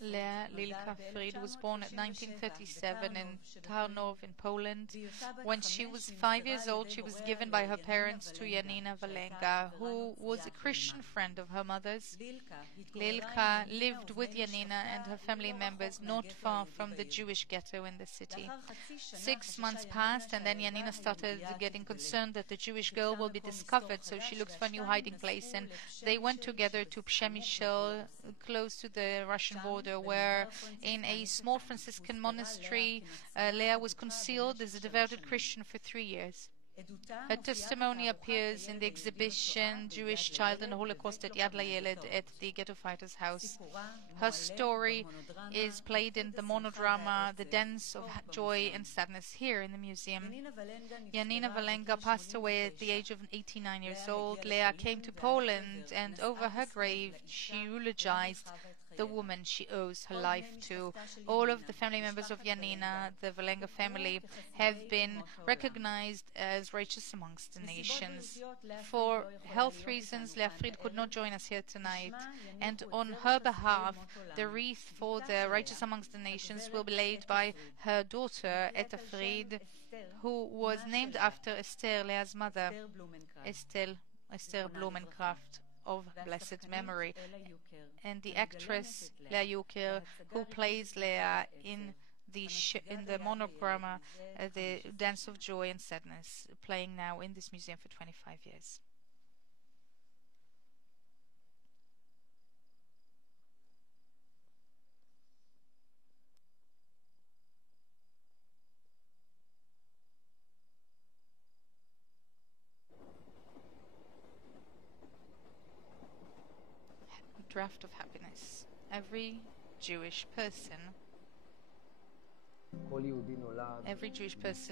Leah Lilka Fried was born in 1937 in Tarnów in Poland. When she was 5 years old, she was given by her parents to Janina Valenga, who was a Christian friend of her mother's. Lilka lived with Janina and her family members not far from the Jewish ghetto in the city. 6 months passed, and then Janina started getting concerned that the Jewish girl will be discovered, so she looked for a new hiding place, and they went together to Przemyśl, close to the Russian Russian border, where in a small Franciscan monastery, Leah was concealed as a devoted Christian for 3 years. Her testimony appears in the exhibition Jewish Child in the Holocaust at Yad Layeled at the Ghetto Fighters House. Her story is played in the monodrama The Dance of Joy and Sadness here in the museum. Janina Valenga passed away at the age of 89 years old. Leah came to Poland, and over her grave she eulogized the woman she owes her life to. All of the family members of Janina, the Valenga family, have been recognized as righteous amongst the nations. For health reasons, Leah Fried could not join us here tonight, and on her behalf, the wreath for the righteous amongst the nations will be laid by her daughter, Etta Fried, who was named after Esther, Leah's mother, Esther Blumenkraft, of blessed memory, and the actress Leah Yuker, who plays Leah in the monodrama The Dance of Joy and Sadness, playing now in this museum for 25 years. Draft of happiness. Every Jewish person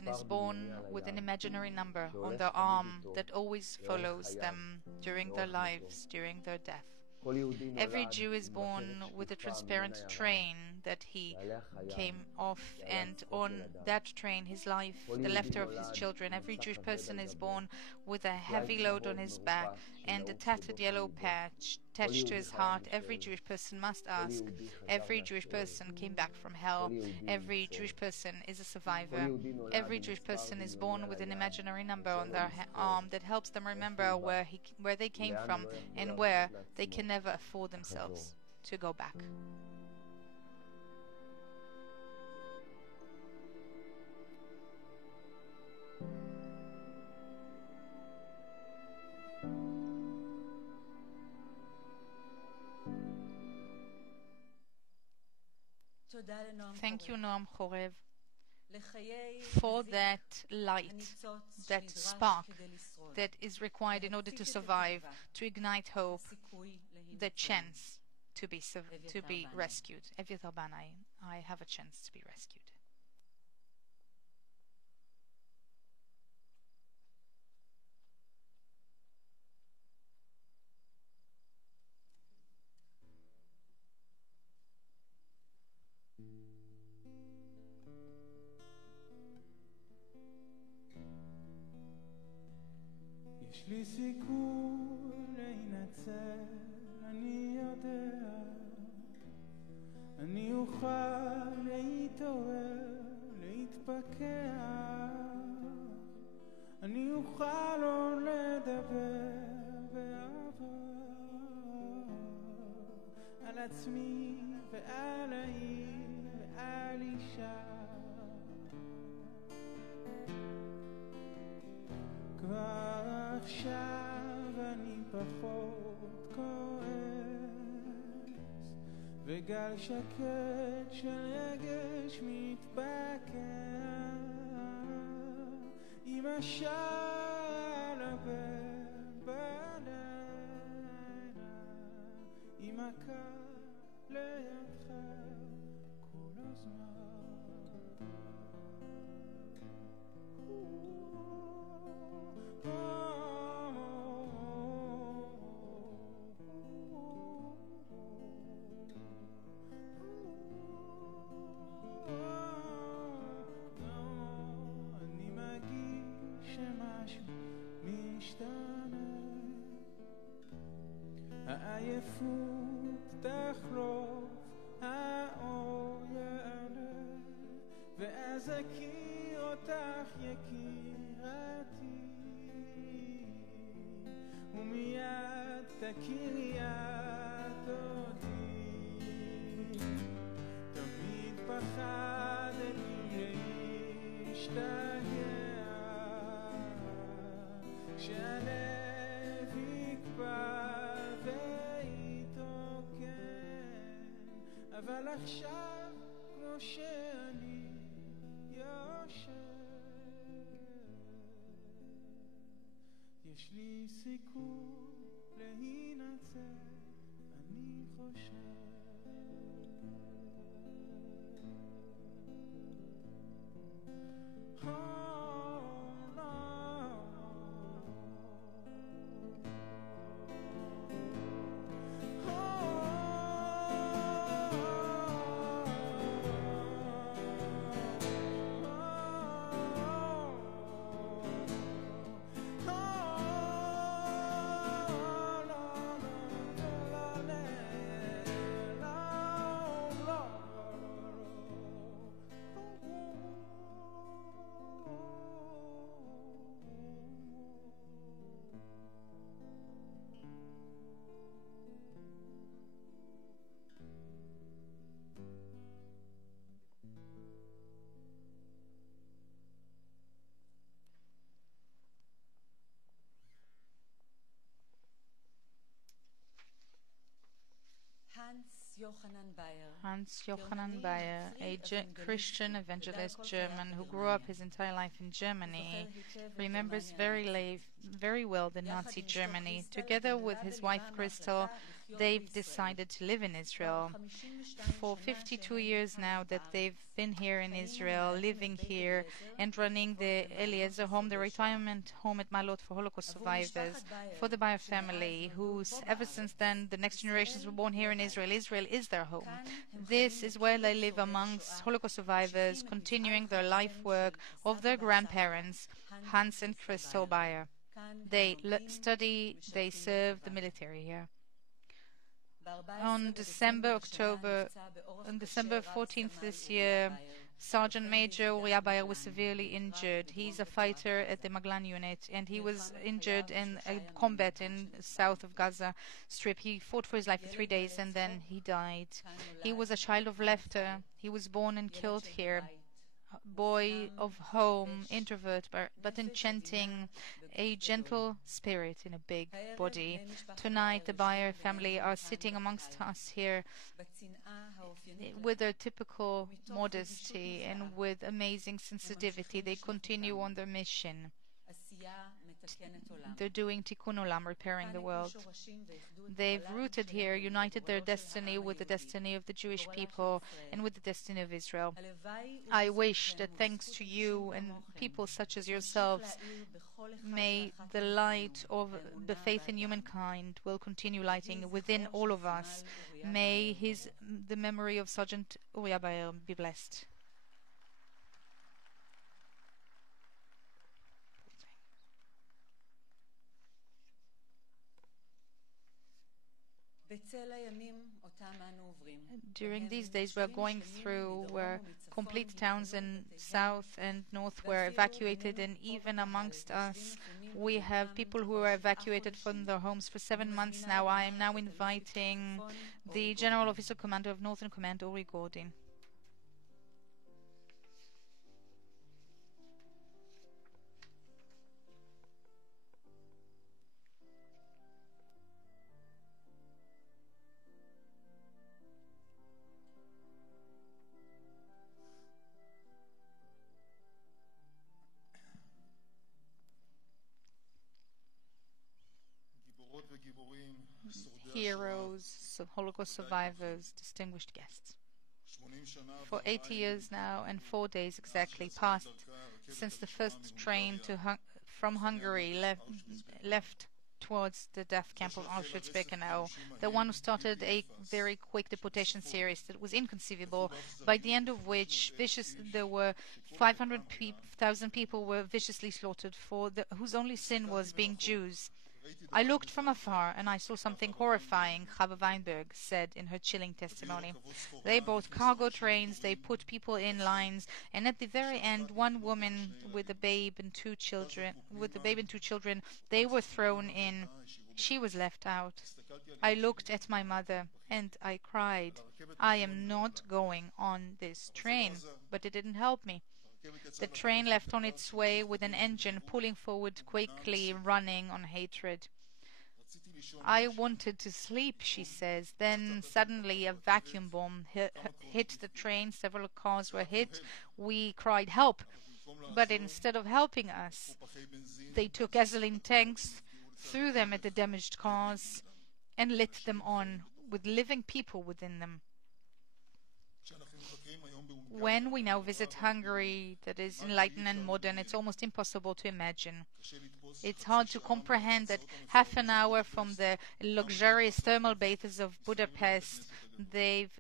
is born with an imaginary number on their arm that always follows them during their lives, during their death. Every Jew is born with a transparent train that he came off, and on that train his life, the laughter of his children. Every Jewish person is born with a heavy load on his back and a tattered yellow patch attached to his heart. Every Jewish person must ask. Every Jewish person came back from hell. Every Jewish person is a survivor. Every Jewish person is born with an imaginary number on their arm that helps them remember where they came from and where they can never afford themselves to go back. Thank you, Noam Chorev, for that light, that spark that is required in order to survive, to ignite hope, the chance to be rescued. Evyatar Banai, I have a chance to be rescued. יש לי סיכוי להינצל, אני יודע, אני אוכל להתעורר, להתפכח, אני אוכל עוד לדבר באהבה על עצמי ועל העיר ועל אישה. כבר עכשיו אני פחות כועס, וגל שקט של רגש מתבקע עם השער לבן בלילה, עם הקר לידך כל הזמן. אני מרגיש שמשהו משתנה, העייפות תחלוף, האור יעלה, ואז אכיר אותך יקירתי, ומיד תכירי את אותי. תמיד פחדתי להשתגע, כשהלב יקפא ויתרוקן, עכשיו כמו שאני יושב, יש לי סיכוי להינצל, אני חושב. Hans Johann Bayer, a Christian evangelist German who grew up his entire life in Germany, remembers very well the Nazi Germany. Together with his wife Christel, they've decided to live in Israel. For 52 years now that they've been here in Israel, living here and running the Eliezer home, the retirement home at Malot for Holocaust survivors, for the Bayer family, who's ever since then the next generations were born here in Israel. Israel is their home. This is where they live amongst Holocaust survivors, continuing their life work of their grandparents, Hans and Christel Bayer. They study, they serve the military here. On December 14th this year, Sergeant Major Uriah Bayer was severely injured. He's a fighter at the Maglan unit, and he was injured in a combat in south of Gaza Strip. He fought for his life for 3 days, and then he died. He was a child of laughter. He was born and killed here. Boy of home, introvert, but enchanting, a gentle spirit in a big body. Tonight, the Bayer family are sitting amongst us here with their typical modesty and with amazing sensitivity. They continue on their mission. They're doing tikkun olam, repairing the world. They've rooted here, united their destiny with the destiny of the Jewish people and with the destiny of Israel. I wish that thanks to you and people such as yourselves, may the light of the faith in humankind will continue lighting within all of us. May the memory of Sergeant Uriah Bayer be blessed. During these days we are going through where complete towns in south and north were evacuated, and even amongst us we have people who are evacuated from their homes for 7 months now. I am now inviting the General Officer Commander of Northern Command, Ori Gordon. Heroes, Holocaust survivors, distinguished guests. For 80 years now and 4 days exactly passed since the first train from Hungary left towards the death camp of Auschwitz-Birkenau, the one who started a very quick deportation series that was inconceivable, by the end of which there were 500,000 people were viciously slaughtered whose only sin was being Jews. I looked from afar and I saw something horrifying, Chava Weinberg said in her chilling testimony. They bought cargo trains, they put people in lines, and at the very end, one woman with a babe and two children, they were thrown in. She was left out. I looked at my mother and I cried. I am not going on this train, but it didn't help me. The train left on its way with an engine pulling forward quickly, running on hatred. I wanted to sleep, she says. Then suddenly a vacuum bomb hit the train. Several cars were hit. We cried, help! But instead of helping us, they took gasoline tanks, threw them at the damaged cars, and lit them on with living people within them. When we now visit Hungary, that is enlightened and modern, it's almost impossible to imagine. It's hard to comprehend that half an hour from the luxurious thermal baths of Budapest, they've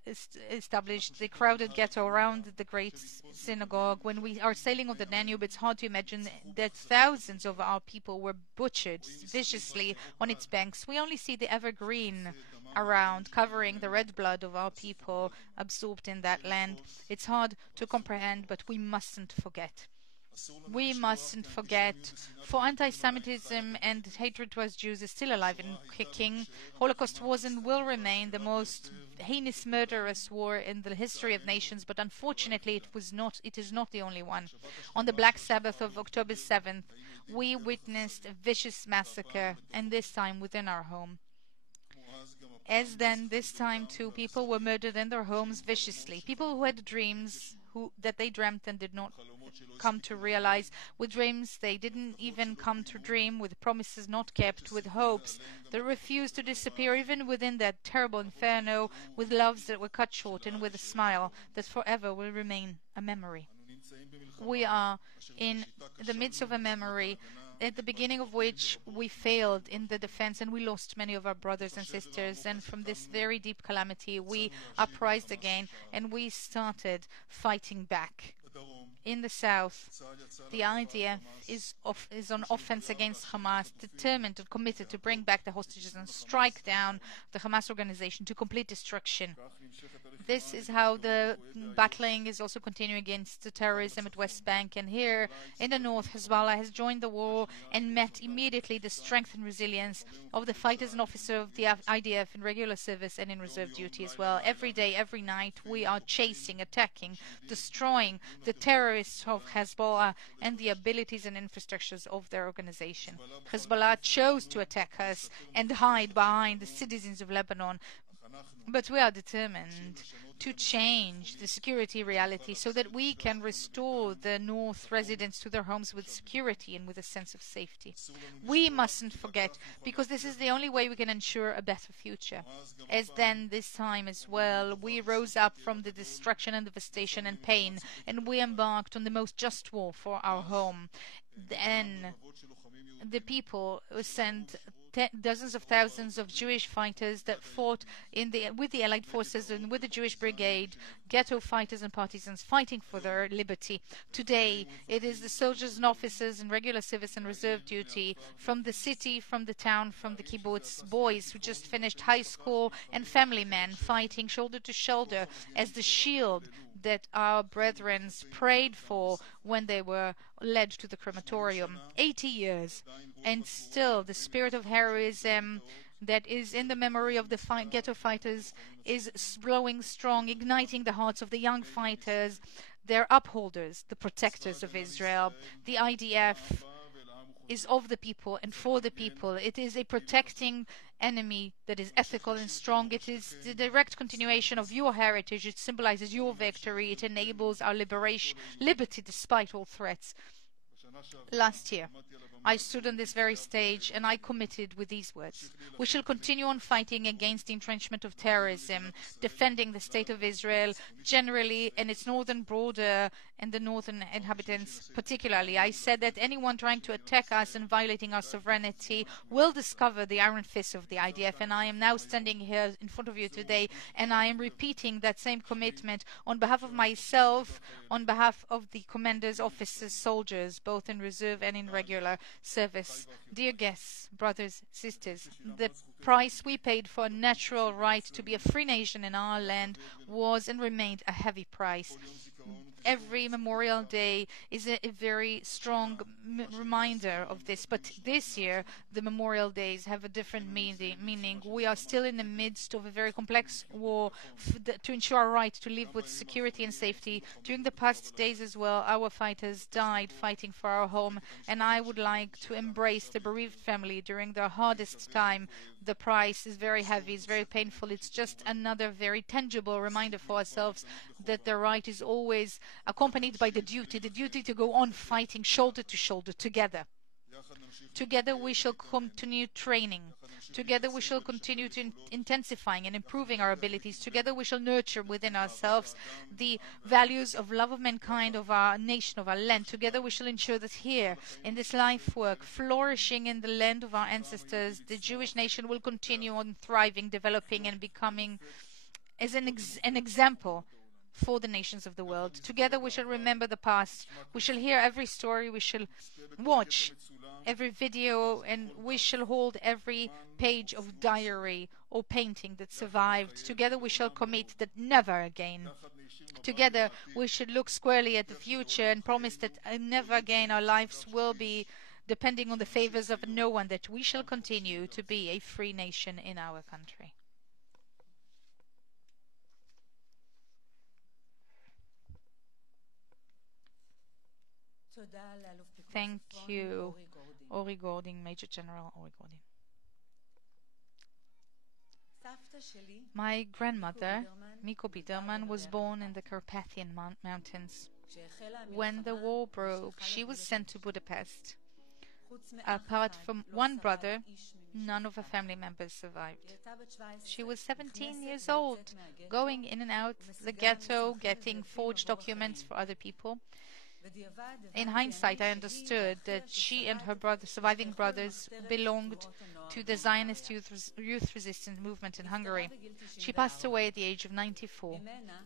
established the crowded ghetto around the great synagogue. When we are sailing on the Danube, it's hard to imagine that thousands of our people were butchered viciously on its banks. We only see the evergreen around, covering the red blood of our people absorbed in that land. It's hard to comprehend, but we mustn't forget. We mustn't forget, for anti-Semitism and hatred towards Jews is still alive and kicking. Holocaust was and will remain the most heinous, murderous war in the history of nations, but unfortunately it is not the only one. On the Black Sabbath of October 7th, we witnessed a vicious massacre, and this time within our home. As then, this time too, people were murdered in their homes viciously. People who had dreams that they dreamt and did not come to realize, with dreams they didn't even come to dream, with promises not kept, with hopes that refused to disappear even within that terrible inferno, with loves that were cut short, and with a smile that forever will remain a memory. We are in the midst of a memory at the beginning of which we failed in the defense and we lost many of our brothers and sisters, and from this very deep calamity we uprised again and we started fighting back. In the south, the IDF is on offense against Hamas, determined and committed to bring back the hostages and strike down the Hamas organization to complete destruction. This is how the battling is also continuing against the terrorism at West Bank, and here in the north, Hezbollah has joined the war and met immediately the strength and resilience of the fighters and officers of the IDF in regular service and in reserve duty as well. Every day, every night, we are chasing, attacking, destroying the terrorists of Hezbollah and the abilities and infrastructures of their organization. Hezbollah chose to attack us and hide behind the citizens of Lebanon, but we are determined to change the security reality so that we can restore the North residents to their homes with security and with a sense of safety. We mustn't forget, because this is the only way we can ensure a better future. As then, this time as well, we rose up from the destruction and devastation and pain, and we embarked on the most just war for our home. Then the people sent dozens of thousands of Jewish fighters that fought with the Allied forces and with the Jewish brigade, ghetto fighters and partisans fighting for their liberty. Today, it is the soldiers and officers in regular service and reserve duty from the city, from the town, from the kibbutz, boys who just finished high school, and family men fighting shoulder to shoulder as the shield that our brethren prayed for when they were led to the crematorium. 80 years, and still the spirit of heroism that is in the memory of the ghetto fighters is growing strong, igniting the hearts of the young fighters, their upholders, the protectors of Israel. The IDF is of the people and for the people. It is a protecting enemy that is ethical and strong. It is the direct continuation of your heritage. It symbolizes your victory. It enables our liberty despite all threats. Last year, I stood on this very stage and I committed with these words: we shall continue on fighting against the entrenchment of terrorism, defending the state of Israel generally and its northern border and the northern inhabitants particularly. I said that anyone trying to attack us and violating our sovereignty will discover the iron fist of the IDF, and I am now standing here in front of you today and I am repeating that same commitment on behalf of myself, on behalf of the commanders, officers, soldiers, both in reserve and in regular service. Dear guests, brothers, sisters, the price we paid for a natural right to be a free nation in our land was and remained a heavy price. every Memorial Day is a very strong reminder of this. But this year, the Memorial Days have a different meaning. We are still in the midst of a very complex war to ensure our right to live with security and safety. During the past days as well, our fighters died fighting for our home, and I would like to embrace the bereaved family during their hardest time. The price is very heavy, it's very painful. It's just another very tangible reminder for ourselves that the right is always accompanied by the duty to go on fighting shoulder to shoulder together. Together we shall continue training. Together we shall continue to intensifying and improving our abilities. Together we shall nurture within ourselves the values of love of mankind, of our nation, of our land. Together we shall ensure that here, in this life work, flourishing in the land of our ancestors, the Jewish nation will continue on thriving, developing, and becoming as an example for the nations of the world. Together we shall remember the past. We shall hear every story. We shall watch every video, and we shall hold every page of diary or painting that survived. Together we shall commit that never again. Together we should look squarely at the future and promise that never again our lives will be depending on the favors of no one, that we shall continue to be a free nation in our country. Thank you, Ori Gording, Major General Ori Gording. My grandmother, Miko Biederman, was born in the Carpathian Mountains. When the war broke, she was sent to Budapest. Apart from one brother, none of her family members survived. She was 17 years old, going in and out the ghetto, getting forged documents for other people. In hindsight, I understood that she and her surviving brothers belonged to the Zionist youth resistance movement in Hungary. She passed away at the age of 94.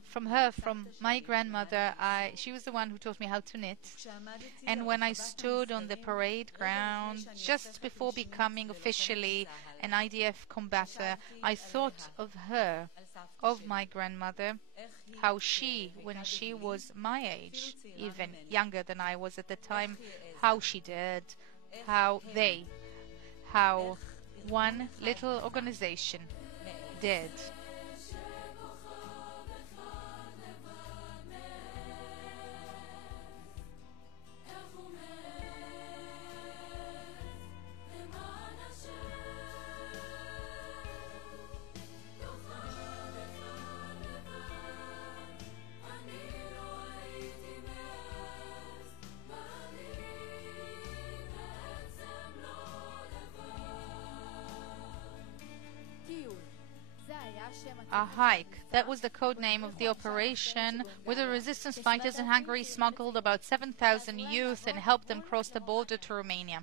From my grandmother, she was the one who taught me how to knit. And when I stood on the parade ground, just before becoming officially an IDF combatant, I thought of her, of my grandmother, how she, when she was my age, even younger than I was at the time, how she did, how one little organization did. A hike. That was the code name of the operation, where the resistance fighters in Hungary smuggled about 7,000 youth and helped them cross the border to Romania.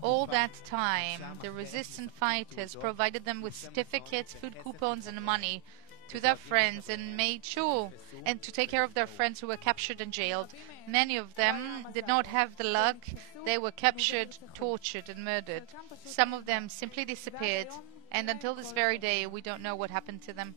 All that time, the resistance fighters provided them with certificates, food coupons, and money to their friends, and made sure and to take care of their friends who were captured and jailed. Many of them did not have the luck. They were captured, tortured, and murdered. Some of them simply disappeared. And until this very day, we don't know what happened to them.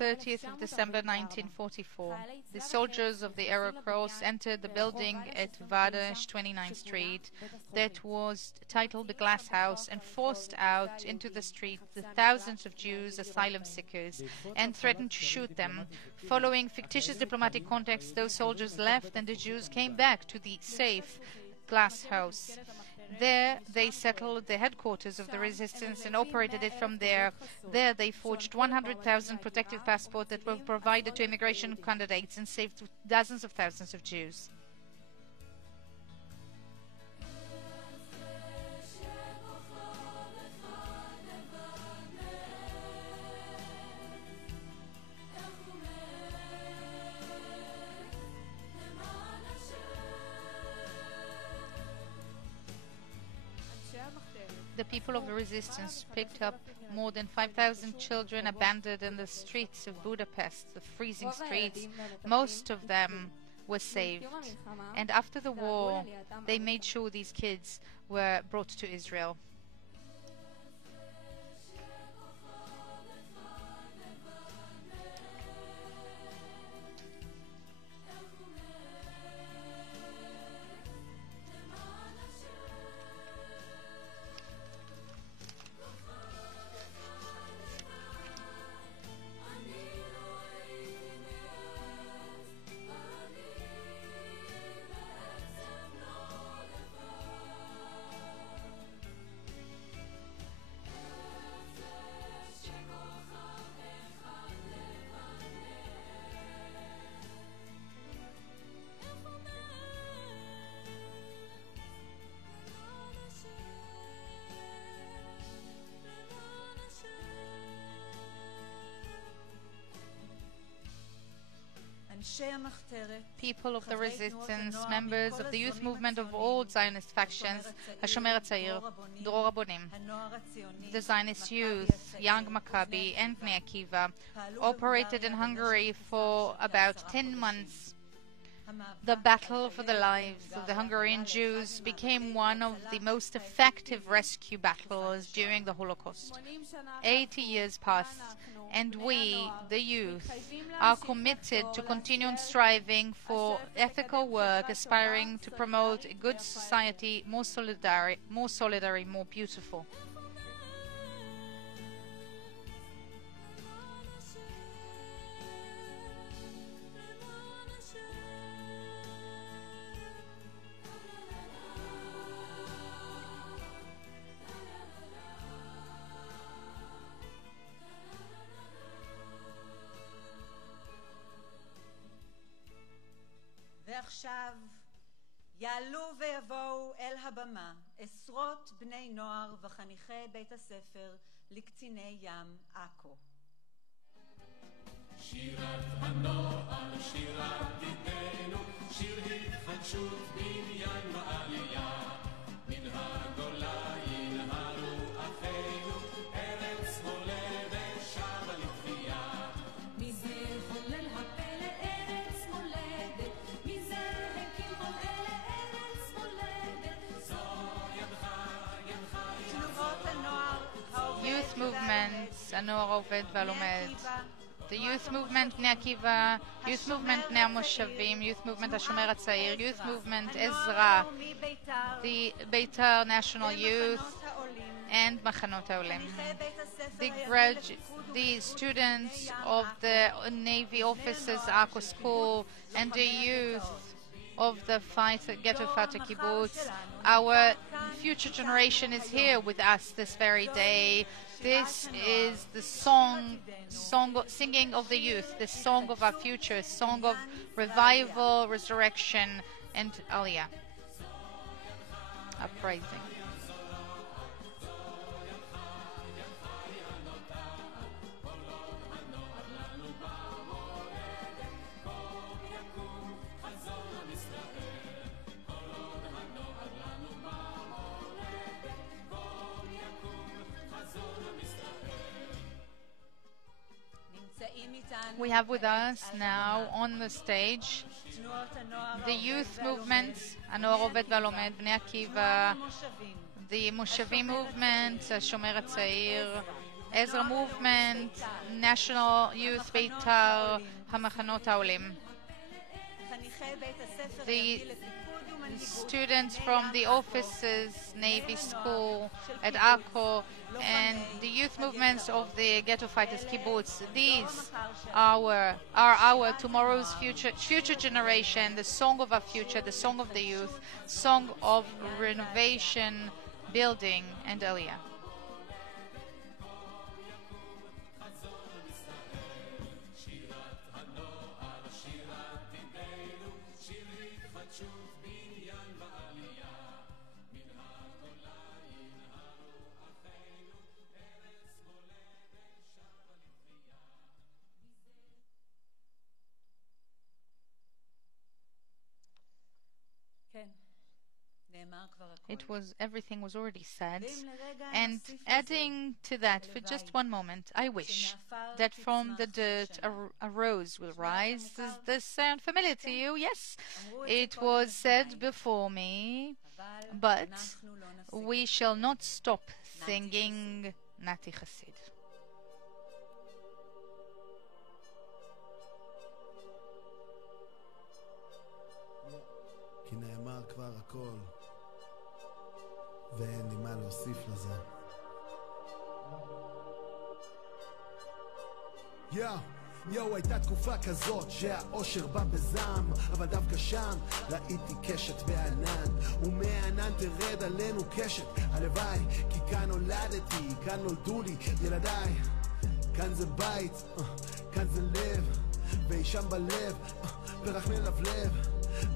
'30th of December 1944. The soldiers of the Arrow Cross entered the building at Vadash 29th Street that was titled the Glass House and forced out into the street the thousands of Jews, asylum seekers, and threatened to shoot them. Following fictitious diplomatic contacts, those soldiers left and the Jews came back to the safe Glass House. There they settled the headquarters of the resistance and operated it from there. There they forged 100,000 protective passports that were provided to immigration candidates and saved dozens of thousands of Jews. The people of the resistance picked up more than 5,000 children abandoned in the streets of Budapest, the freezing streets. Most of them were saved. And after the war, they made sure these kids were brought to Israel. People of the resistance, members of the youth movement of all Zionist factions, Hashomer HaTzair, Dror HaBonim, the Zionist youth, Young Maccabi and Bnei Akiva, operated in Hungary for about 10 months. The battle for the lives of the Hungarian Jews became one of the most effective rescue battles during the Holocaust. 80 years passed, and we, the youth, are committed to continue striving for ethical work, aspiring to promote a good society, more solidary, more beautiful. ועכשיו יעלו ויבואו אל הבמה עשרות בני נוער וחניכי בית הספר לקציני ים עכו. שירת הנוער, שירת עתידנו, שיר התחדשות בניין ועלייה. מן הגולה ינהרו אחינו, ארץ מולדת שבה לתחייה. מזה חולל הפלא ארץ מולדת, מזה הקים כל אלה ארץ מולדת. זו ידך, ידך, תנועות הנוער, Youth movements, הנוער העובד והלומד. The youth movement Bnei Akiva, youth movement Bnei HaMoshavim, youth movement HaShomer HaTzair, youth movement Ezra, the Beitar National Youth, and Machanot HaOlim. The students of the Navy Officers Akko School and the youth of the Ghetto Fata Kibbutz. Our future generation is here with us this very day. This is the singing of the youth, the song of our future, song of revival, resurrection, and aliyah, uprising. We have with us now on the stage the youth movements, הנוער העובד והלומד, בני עקיבא, the Moshavim movement, Shomer HaTzair, Ezra movement, National Youth Beitar, המחנות העולים. The students from the Officers Navy School at Akko and the youth movements of the Ghetto Fighters Kibbutz. These are our tomorrow's future generation, the song of our future, the song of the youth, song of renovation, building, and aliyah. Everything was already said. And adding to that, for just one moment, I wish that from the dirt a rose will rise. Does this sound familiar to you? Yes, it was said before me, but we shall not stop singing Nati Chassid. כי נאמר כבר הכל ואין לי מה להוסיף לזה. יו, הייתה תקופה כזאת שהאושר בא בזעם, אבל דווקא שם ראיתי קשת בענן, ומהענן תרד עלינו קשת, הלוואי, כי כאן נולדתי, כאן נולדו לי ילדיי, כאן זה בית, כאן זה לב, ואי שם בלב, פרח מלבלב,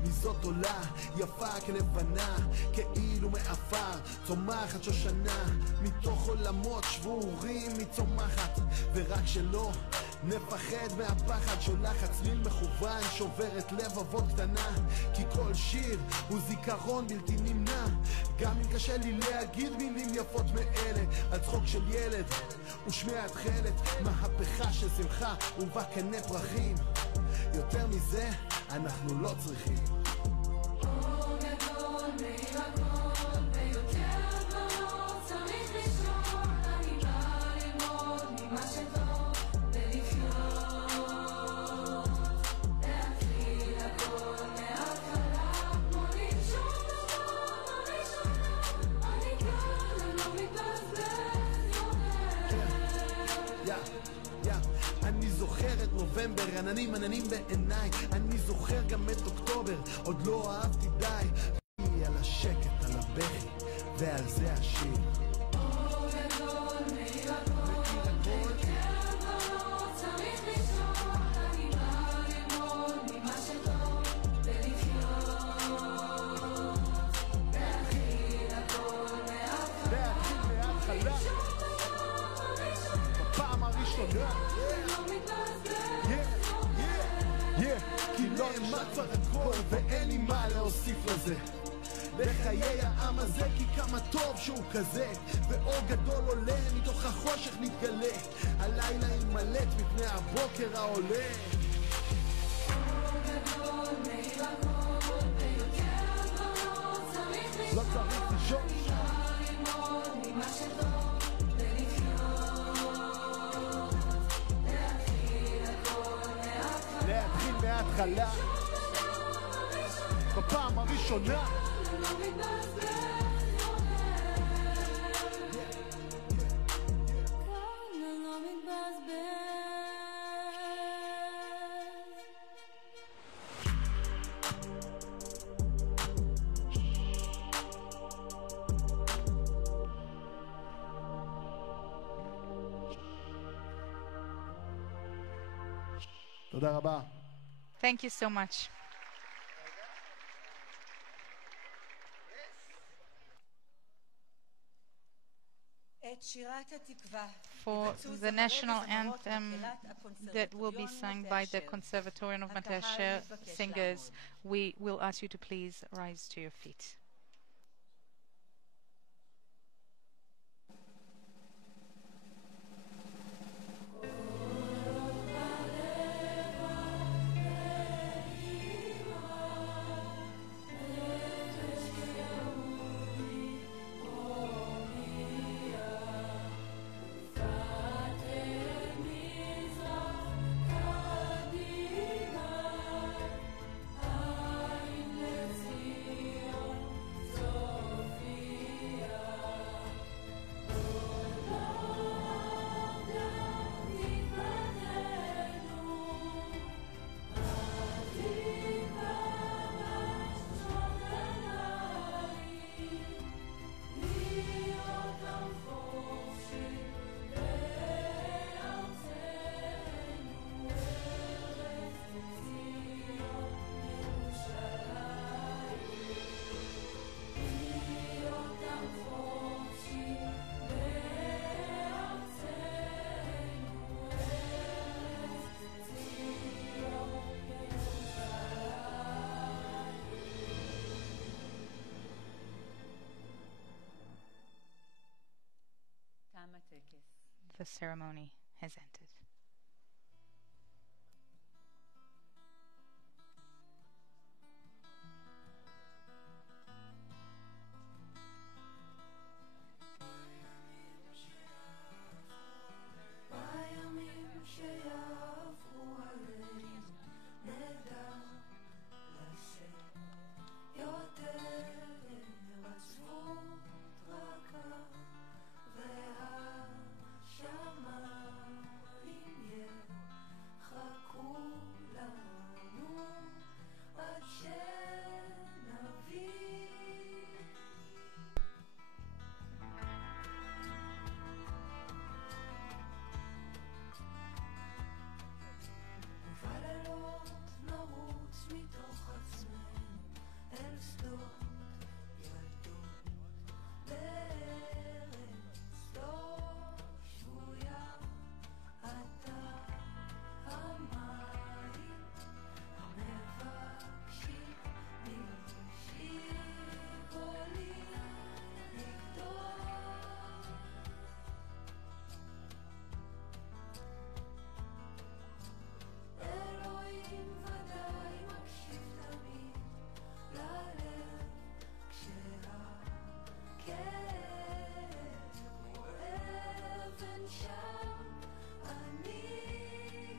מזאת עולה, יפה כלבנה, כאילו מאפר, צומחת שושנה, מתוך עולמות שבורים היא צומחת, ורק שלא נפחד מהפחד, שולחת צליל מכוון, שוברת לב אבות קטנה, כי כל שיר הוא זיכרון בלתי נמנע, גם אם קשה לי להגיד מילים יפות מאלה, על צחוק של ילד ושמיע תחלת, מהפכה של שמחה ובה קנה פרחים, יותר מזה אנחנו לא צריכים. עננים עננים בעיניי, אני זוכר גם את אוקטובר, עוד לא אהבתי די, היא על השקט, על הבכי, ועל זה השיר. אור גדול, מאיר הכל, ויותר בנות צריך לישון, אני בא ללמוד ממה שטוב, ולחיות, להתחיל הכל מההתחלה, בפעם הראשונה. כי לא נאמר הכל ואין לי מה להוסיף לזה לחיי העם הזה, כי כמה טוב שהוא כזה, ואור גדול עולה מתוך החושך נתגלה, הלילה יימלט מפני הבוקר העולה. אור גדול מאיר הכל ויותר בנות צריך לישון, לא צריך לישון, ללמוד ממה שטוב מההתחלה, בפעם הראשונה. תודה רבה. Thank you so much. For the national anthem that will be sung by the Conservatorium of Mate Asher singers, we will ask you to please rise to your feet. The ceremony has ended. בימים שיעברו עלינו נדע לשאת יותר עצבות רכה והשמיים יחכו לנו עד שנביא ובלילות נרוץ מתוך עצמנו אל שדות ילדות לארץ לא שבויה אתה המים המבקשים משיבו לי לגדול אלוהים ודאי מקשיב תמיד ללב כשהכאב הוא אבן שם אני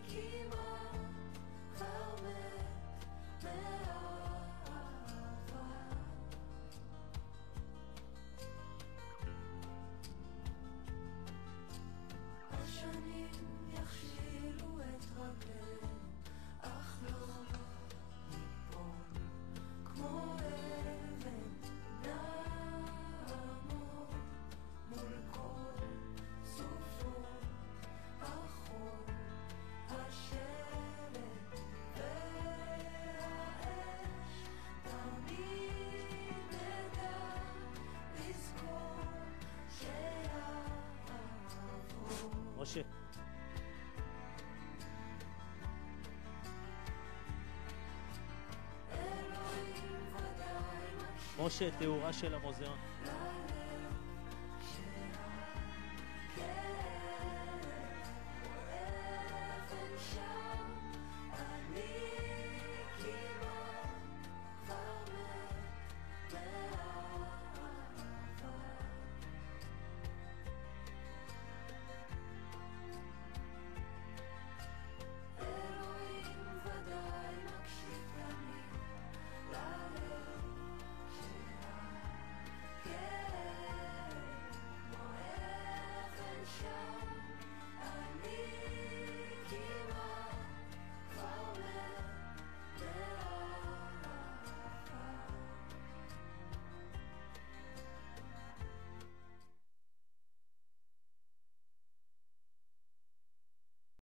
כמעט כבר מת מאהבה השנים יכשילו את רגלינו אך לא ניפול כמו אבן נעמוד מול כל סופות החול השלג והאש תמיד נדע לזכור שיעבור משה, אלוהים ודאי מקשיב משה, תאורה של המוזיאון. ללב